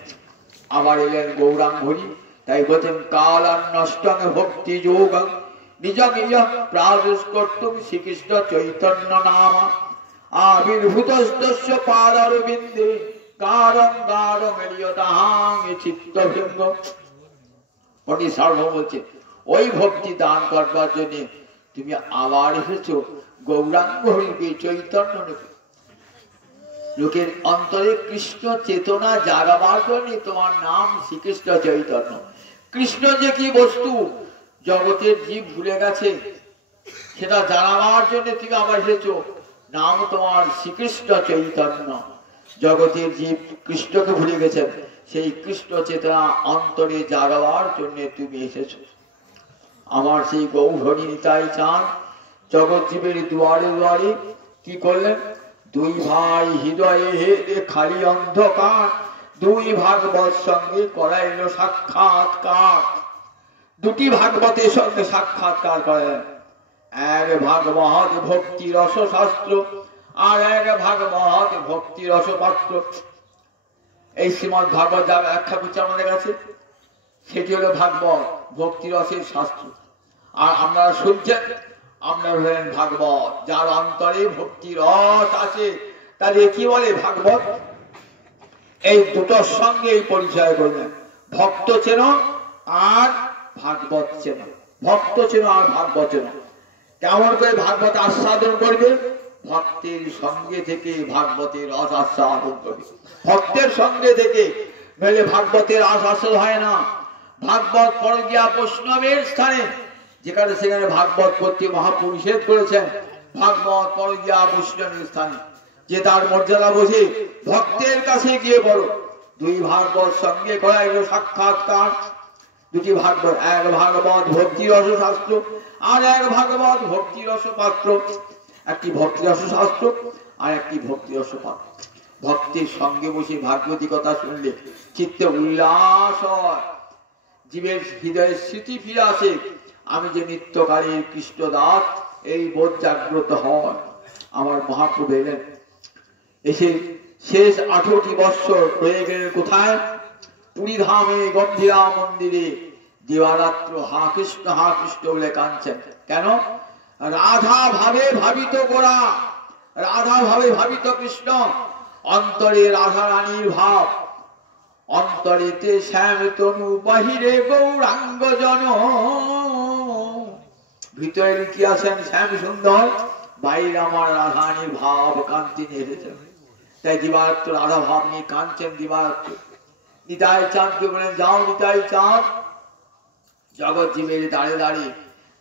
আবার এলেন গৌরাঙ্গহরি। তাই বলছেন কালান্নষ্টং ভক্তি যোগ নিজং প্রাদুষ কর্তুম শ্রীকৃষ্ণ চৈতন্য নাম আবির্ভূতস্তস্য পাদারবিন্দে কারং গাঢ় মেলিয়তাহাং চিত্তভৃঙ্গ। পণ্ডিত সার্বভৌম বলছে ওই ভক্তি দান করবার জন্য তুমি আবার এসেছো গৌরাঙ্গ হরিকে, চৈতন্য রূপে। লোকের অন্তরে কৃষ্ণ চেতনা জাগাবার জন্য তোমার নাম শ্রীকৃষ্ণ চৈতন্য। কৃষ্ণ যে কি বস্তু জগতের জীব ভুলে গেছে, সেটা জানাবার জন্য তুমি আবার এসেছো। নাম তোমার শ্রীকৃষ্ণ চৈতন্য। জগতের জীব কৃষ্ণকে ভুলে গেছেন, সেই কৃষ্ণ চেতনা অন্তরে জাগাবার জন্য তুমি এসেছো। আমার সেই গৌহরি নিতাই চাঁদ জগৎ জীবের দুয়ারে দুয়ারে কি করলেন? দুই ভাই হৃদয়ে হেদে খালি অন্ধকার, দুই ভাগবত সঙ্গে করাইল সাক্ষাৎকার। দুটি ভাগবতের সঙ্গে সাক্ষাৎকার করেন। এক ভাগবত ভক্তি রস শাস্ত্র, আর এক ভাগবত ভক্তি রস পাত্র। এই শ্রীমদ ভাগবত যা ব্যাখ্যা করছে আমাদের কাছে, সেটি হলো ভাগবত ভক্তি রসের শাস্ত্র। আর আপনারা শুনছেন, আপনারা হলেন ভাগবত, যার অন্তরে ভক্তি রস আছে, তাহলে কি বলে ভাগবত? এই দুটোর সঙ্গে এই পরিচয় করবেন, ভক্ত চেন আর ভাগবত চেন। ভক্ত চেন আর ভাগবত চেন। কেমন করে ভাগবত আস্বাদন করবে? ভক্তের সঙ্গে থেকে ভাগবতের রস আস্বাদন করবে, ভক্তের সঙ্গে থেকে, নইলে ভাগবতের রস আস্বাদ হয় না। ভাগবত পরগিয়া বৈষ্ণবের স্থানে, যেখানে সেখানে ভাগবত পড়তে মহাপুরুষের করেছেন, ভাগবত পরগিয়া বৈষ্ণবের স্থানে যে তার মর্যাদা বোঝে, ভক্তের কাছে গিয়ে বলো। দুই ভাগবত সঙ্গে করাইল সাক্ষাৎকার। দুটি ভাগবত, এক ভাগবত ভক্তি রস শাস্ত্র আর এক ভাগবত ভক্তি রস পাত্র। একটি ভক্তি রস শাস্ত্র আর একটি ভক্তি রস পাত্র। ভক্তের সঙ্গে বসে ভাগবতী কথা শুনলে চিত্তে উল্লাস হয়, জীবের হৃদয়ের স্মৃতি ফিরে আসে, আমি যে নিত্যকালে কৃষ্ণদাস, এই বোধ জাগ্রত হয়। আমার মহাপ্রভু এলেন, এসে শেষ 18টি বৎসর রয়ে গেলেন কোথায়? পুরী ধামে গম্ভীরা মন্দিরে দিবারাত্র হা কৃষ্ণ বলে কাঁদছেন। কেন? রাধা ভাবে ভাবিত গোরা, রাধা ভাবে ভাবিত কৃষ্ণ। অন্তরে রাধা রানীর ভাব, অন্তরেতে শ্যাম তনু, বাহিরে গৌরাঙ্গ জন। ভিতরে লুকিয়ে আছেন শ্যাম সুন্দর, বাইরে আমার রাধা রানীর ভাব কান্তি নিয়ে এসেছেন। তাই দিবারাত্র রাধা ভাব নিয়ে কাঁদছেন দিবারাত্র। নিতাই চাঁদকে বলেন, যাও নিতাই চাঁদ, জগৎ জীবের দাঁড়ে দাঁড়িয়ে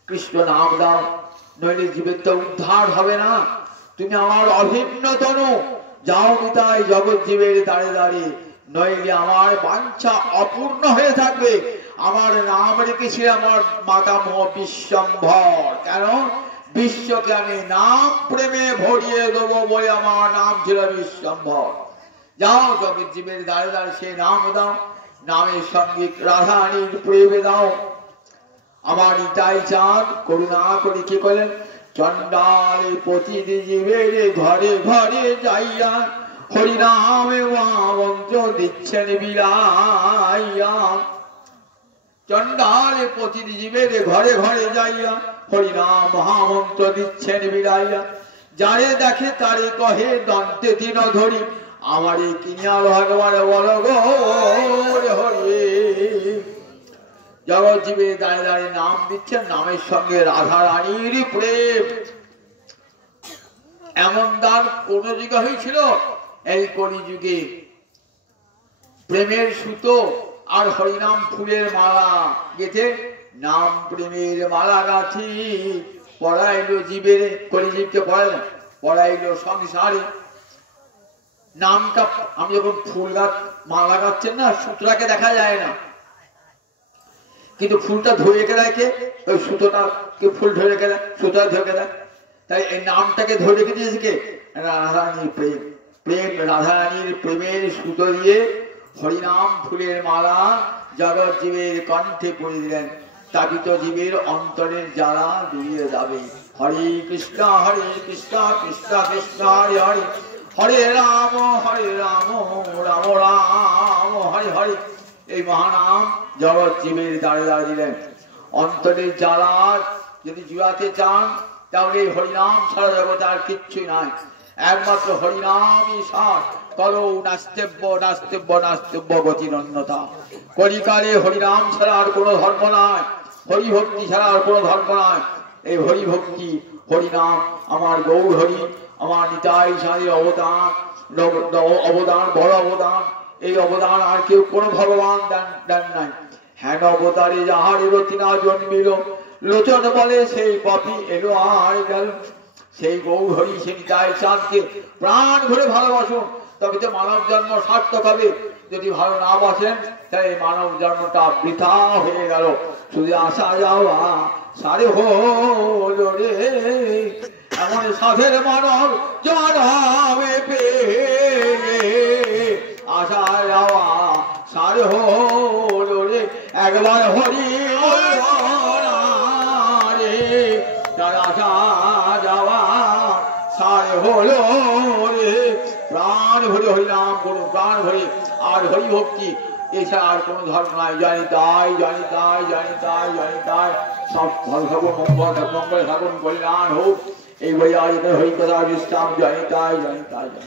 কৃষ্ণ নাম দাও, নইলে জীবের তো উদ্ধার হবে না। তুমি আমার অভিন্ন তনু, যাও নিতাই জগৎ জীবের দাঁড়ে দাঁড়িয়ে, নইলে আমার বাঞ্ছা অপূর্ণ হয়ে থাকবে। আমার নাম রেখেছে আমার মাতামহ বিশ্বম্ভর। কেন? বিশ্বকে আমি নাম প্রেমে ভরিয়ে দেবো বলে আমার নাম ছিল বিশ্বম্ভর। যাও জগৎ জীবের দাঁড়ে দাঁড়িয়ে সে নাম দাও, নামের সঙ্গে রাধারানীর প্রেমে দাও। আমার নিতাই চাঁদ করুণা করে কি করলেন? চন্ডাল প্রতিটি জীবের ঘরে ঘরে যাইয়া হরিনামে মহামন্ত্র দিচ্ছেন বিলাইয়া। চন্ডাল প্রতিটি জীবের ঘরে ঘরে যাইয়া হরিনাম মহামন্ত্র দিচ্ছেন বিলাইয়া। যারে দেখে তারে কহে দন্তে দিন ধরি, আমারে কিনিয়া ভগবান বল গো হরি। জগৎ জীবে দাঁড়িয়ে দাঁড়িয়ে নাম দিচ্ছেন, নামের সঙ্গে রাধা রানীর প্রেম। এমন দান কোন যুগে হয়েছিল? এই কলিযুগে প্রেমের সুতো আর হরিনাম ফুলের মালা গেথে নাম প্রেমের মালা গাছি পড়াইলো জীবের, কলিজীবকে পড়াইলো সংসারে। নামটা আমি যখন ফুল গাছ মালা গাচ্ছেন না, সুতরাকে দেখা যায় না, কিন্তু ফুলটা ধরে রেখে রাখে, ওই সুতোটা কে ফুল ধরে রেখে দেয়, সুতোটা ধরে দেয়। তাই এই নামটাকে ধরে রেখে দিয়েছে কে? রাধারানীর প্রেম। প্রেম রাধারানীর প্রেমের সুতো দিয়ে হরিনাম ফুলের মালা জগৎ জীবের কণ্ঠে পড়ে দিলেন। তাপিত জীবের অন্তরের জ্বালা দূরিয়ে যাবে। হরে কৃষ্ণ কৃষ্ণ কৃষ্ণ হরে হরে, হরে রাম রাম রাম হরে হরে। এই মহানাম জগৎ জীবের দাঁড়ে দাঁড়িয়ে দিলেন। অন্তরের জ্বালা যদি জুড়াতে চান, তাহলে হরিনাম ছাড়া জগৎ আর কিচ্ছুই নাই। একমাত্র হরিনামই সার। করো নাস্তেব্য নাস্তেব্য নাস্তেব্য গতির অন্যতা। কলিকালে হরিনাম ছাড়া আর কোনো ধর্ম নাই, হরিভক্তি ছাড়া আর কোনো ধর্ম নাই। এই হরিভক্তি হরিনাম আমার গৌর হরি, আমার নিতাই সাঁড়ির অবদান, অবদান বড় অবদান। এই অবদান আর কেউ কোন ভগবান দেন নাই। হেন অবতারে যাহার রতিনা জন্মিল, লোচন বলে সেই পাপী এলো আর গেল। সেই গৌর হরি সে নিতাই চাঁদকে প্রাণ ভরে ভালোবাসুন, তবে তো মানব জন্ম সার্থক হবে। যদি ভালো না বাসেন, তাই মানব জন্মটা বৃথা হয়ে গেল। শুধু আসা যাওয়া সারে হল রে, এমন সাধের মানব জন্মে পেয়ে আসা যাওয়া সারে হল রে। একবার হরি রে, তার আসা যাওয়া সারে হল রে। প্রাণ ভরে হরিনাম করুন, প্রাণ ভরে। আর হরি ভক্তি এছাড়া আর কোন ধর্ম নাই। জানি তাই জানি তাই জানি তাই জানি তাই। সব ভালো থাকুন, মঙ্গল থাকুন, কল্যাণ হোক। এই বই আজ হই কথা বিশ্রাম জয় তাই জয় তাই জয়।